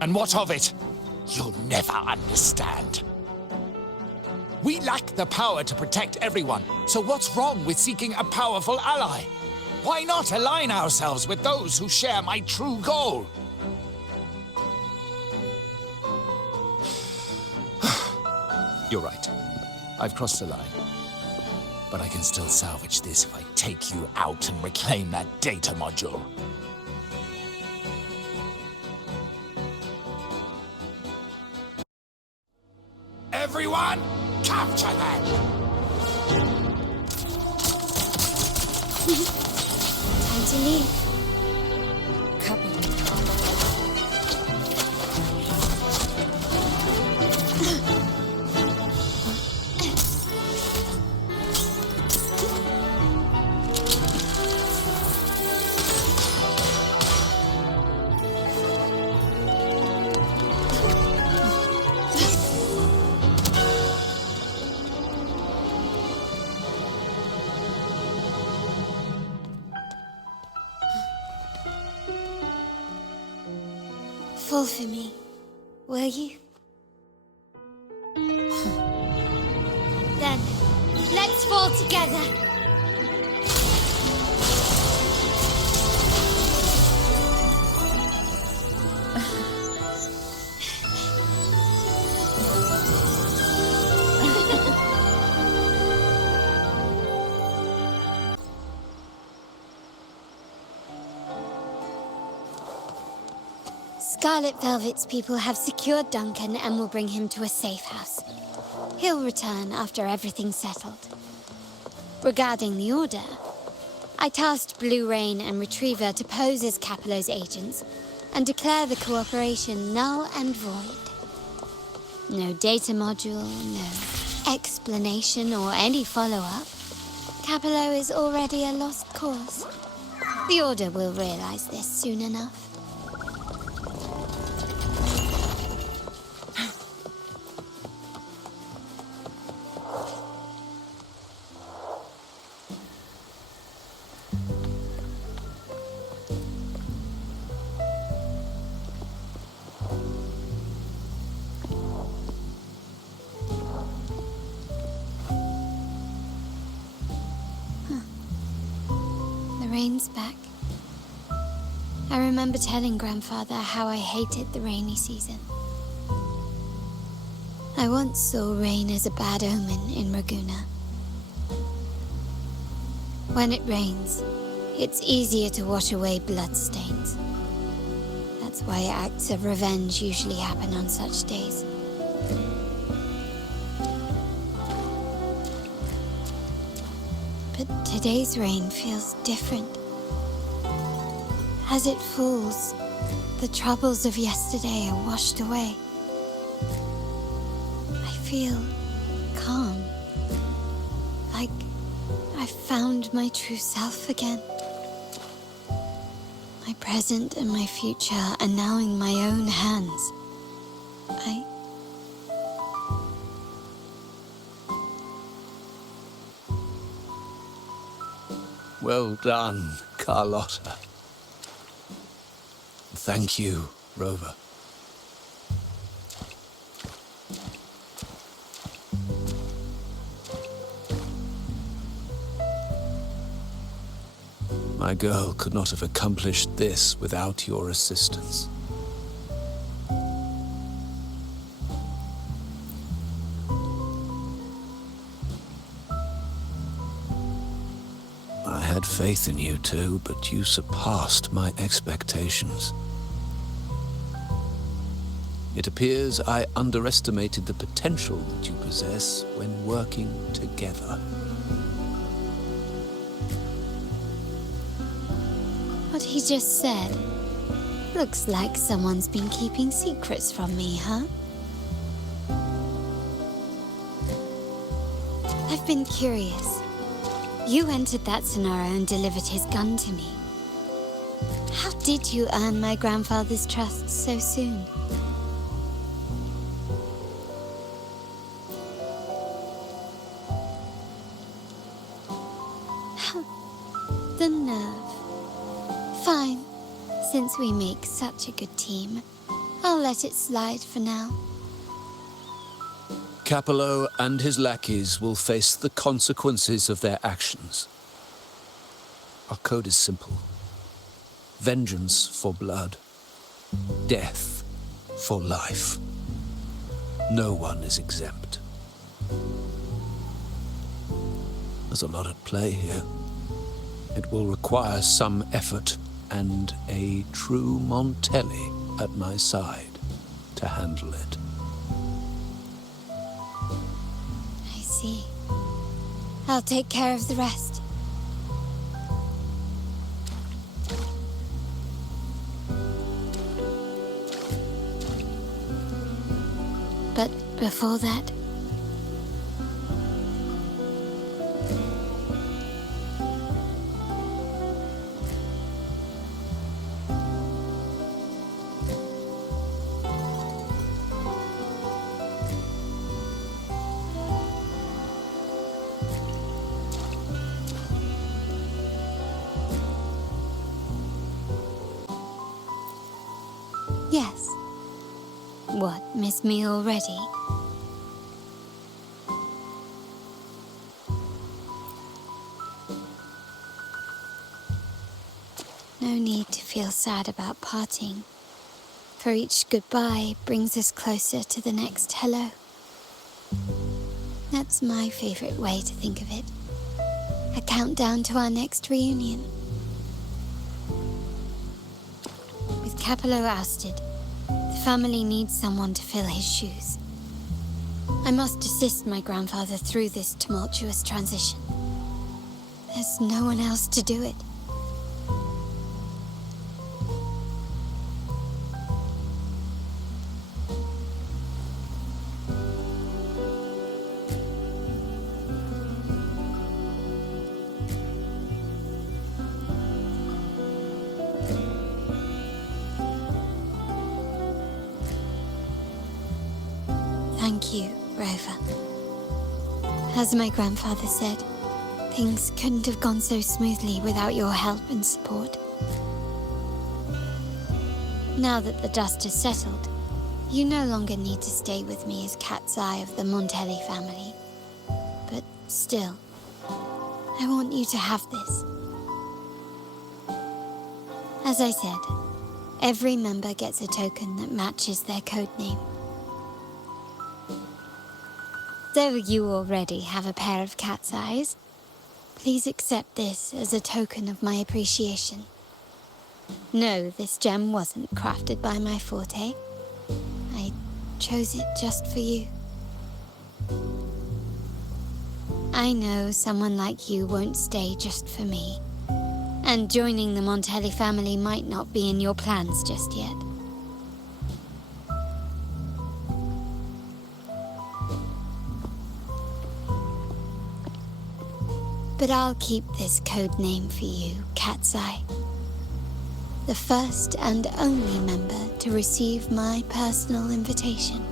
And what of it? You'll never understand. We lack the power to protect everyone, so what's wrong with seeking a powerful ally? Why not align ourselves with those who share my true goal? You're right. I've crossed the line. But I can still salvage this if I take you out and reclaim that data module. Everyone, capture them! Time to leave. Fall for me, will you? Then, let's fall together. Scarlet Velvet's people have secured Duncan and will bring him to a safe house. He'll return after everything's settled. Regarding the Order, I tasked Blue Rain and Retriever to pose as Capello's agents and declare the cooperation null and void. No data module, no explanation or any follow-up, Capello is already a lost cause. The Order will realize this soon enough. Rain's back. I remember telling Grandfather how I hated the rainy season. I once saw rain as a bad omen in Raguna. When it rains, it's easier to wash away bloodstains. That's why acts of revenge usually happen on such days. But today's rain feels different. As it falls, the troubles of yesterday are washed away. I feel calm, like I've found my true self again. My present and my future are now in my own hands. Well done, Carlotta. Thank you, Rover. My girl could not have accomplished this without your assistance. I had faith in you too, but you surpassed my expectations. It appears I underestimated the potential that you possess when working together. What he just said. Looks like someone's been keeping secrets from me, huh? I've been curious. You entered that scenario and delivered his gun to me. How did you earn my grandfather's trust so soon? The nerve. Fine. Since we make such a good team, I'll let it slide for now. Capello and his lackeys will face the consequences of their actions. Our code is simple. Vengeance for blood. Death for life. No one is exempt. There's a lot at play here. It will require some effort and a true Montelli at my side to handle it. I see. I'll take care of the rest. But before that, yes. What, miss me already? No need to feel sad about parting, for each goodbye brings us closer to the next hello. That's my favorite way to think of it. A countdown to our next reunion. With Capello ousted, the family needs someone to fill his shoes. I must assist my grandfather through this tumultuous transition. There's no one else to do it. Thank you, Rover. As my grandfather said, things couldn't have gone so smoothly without your help and support. Now that the dust has settled, you no longer need to stay with me as Cat's Eye of the Montelli family. But still, I want you to have this. As I said, every member gets a token that matches their codename. Though you already have a pair of cat's eyes, please accept this as a token of my appreciation. No, this gem wasn't crafted by my forte. I chose it just for you. I know someone like you won't stay just for me, and joining the Montelli family might not be in your plans just yet. But I'll keep this code name for you, Cat's Eye. The first and only member to receive my personal invitation.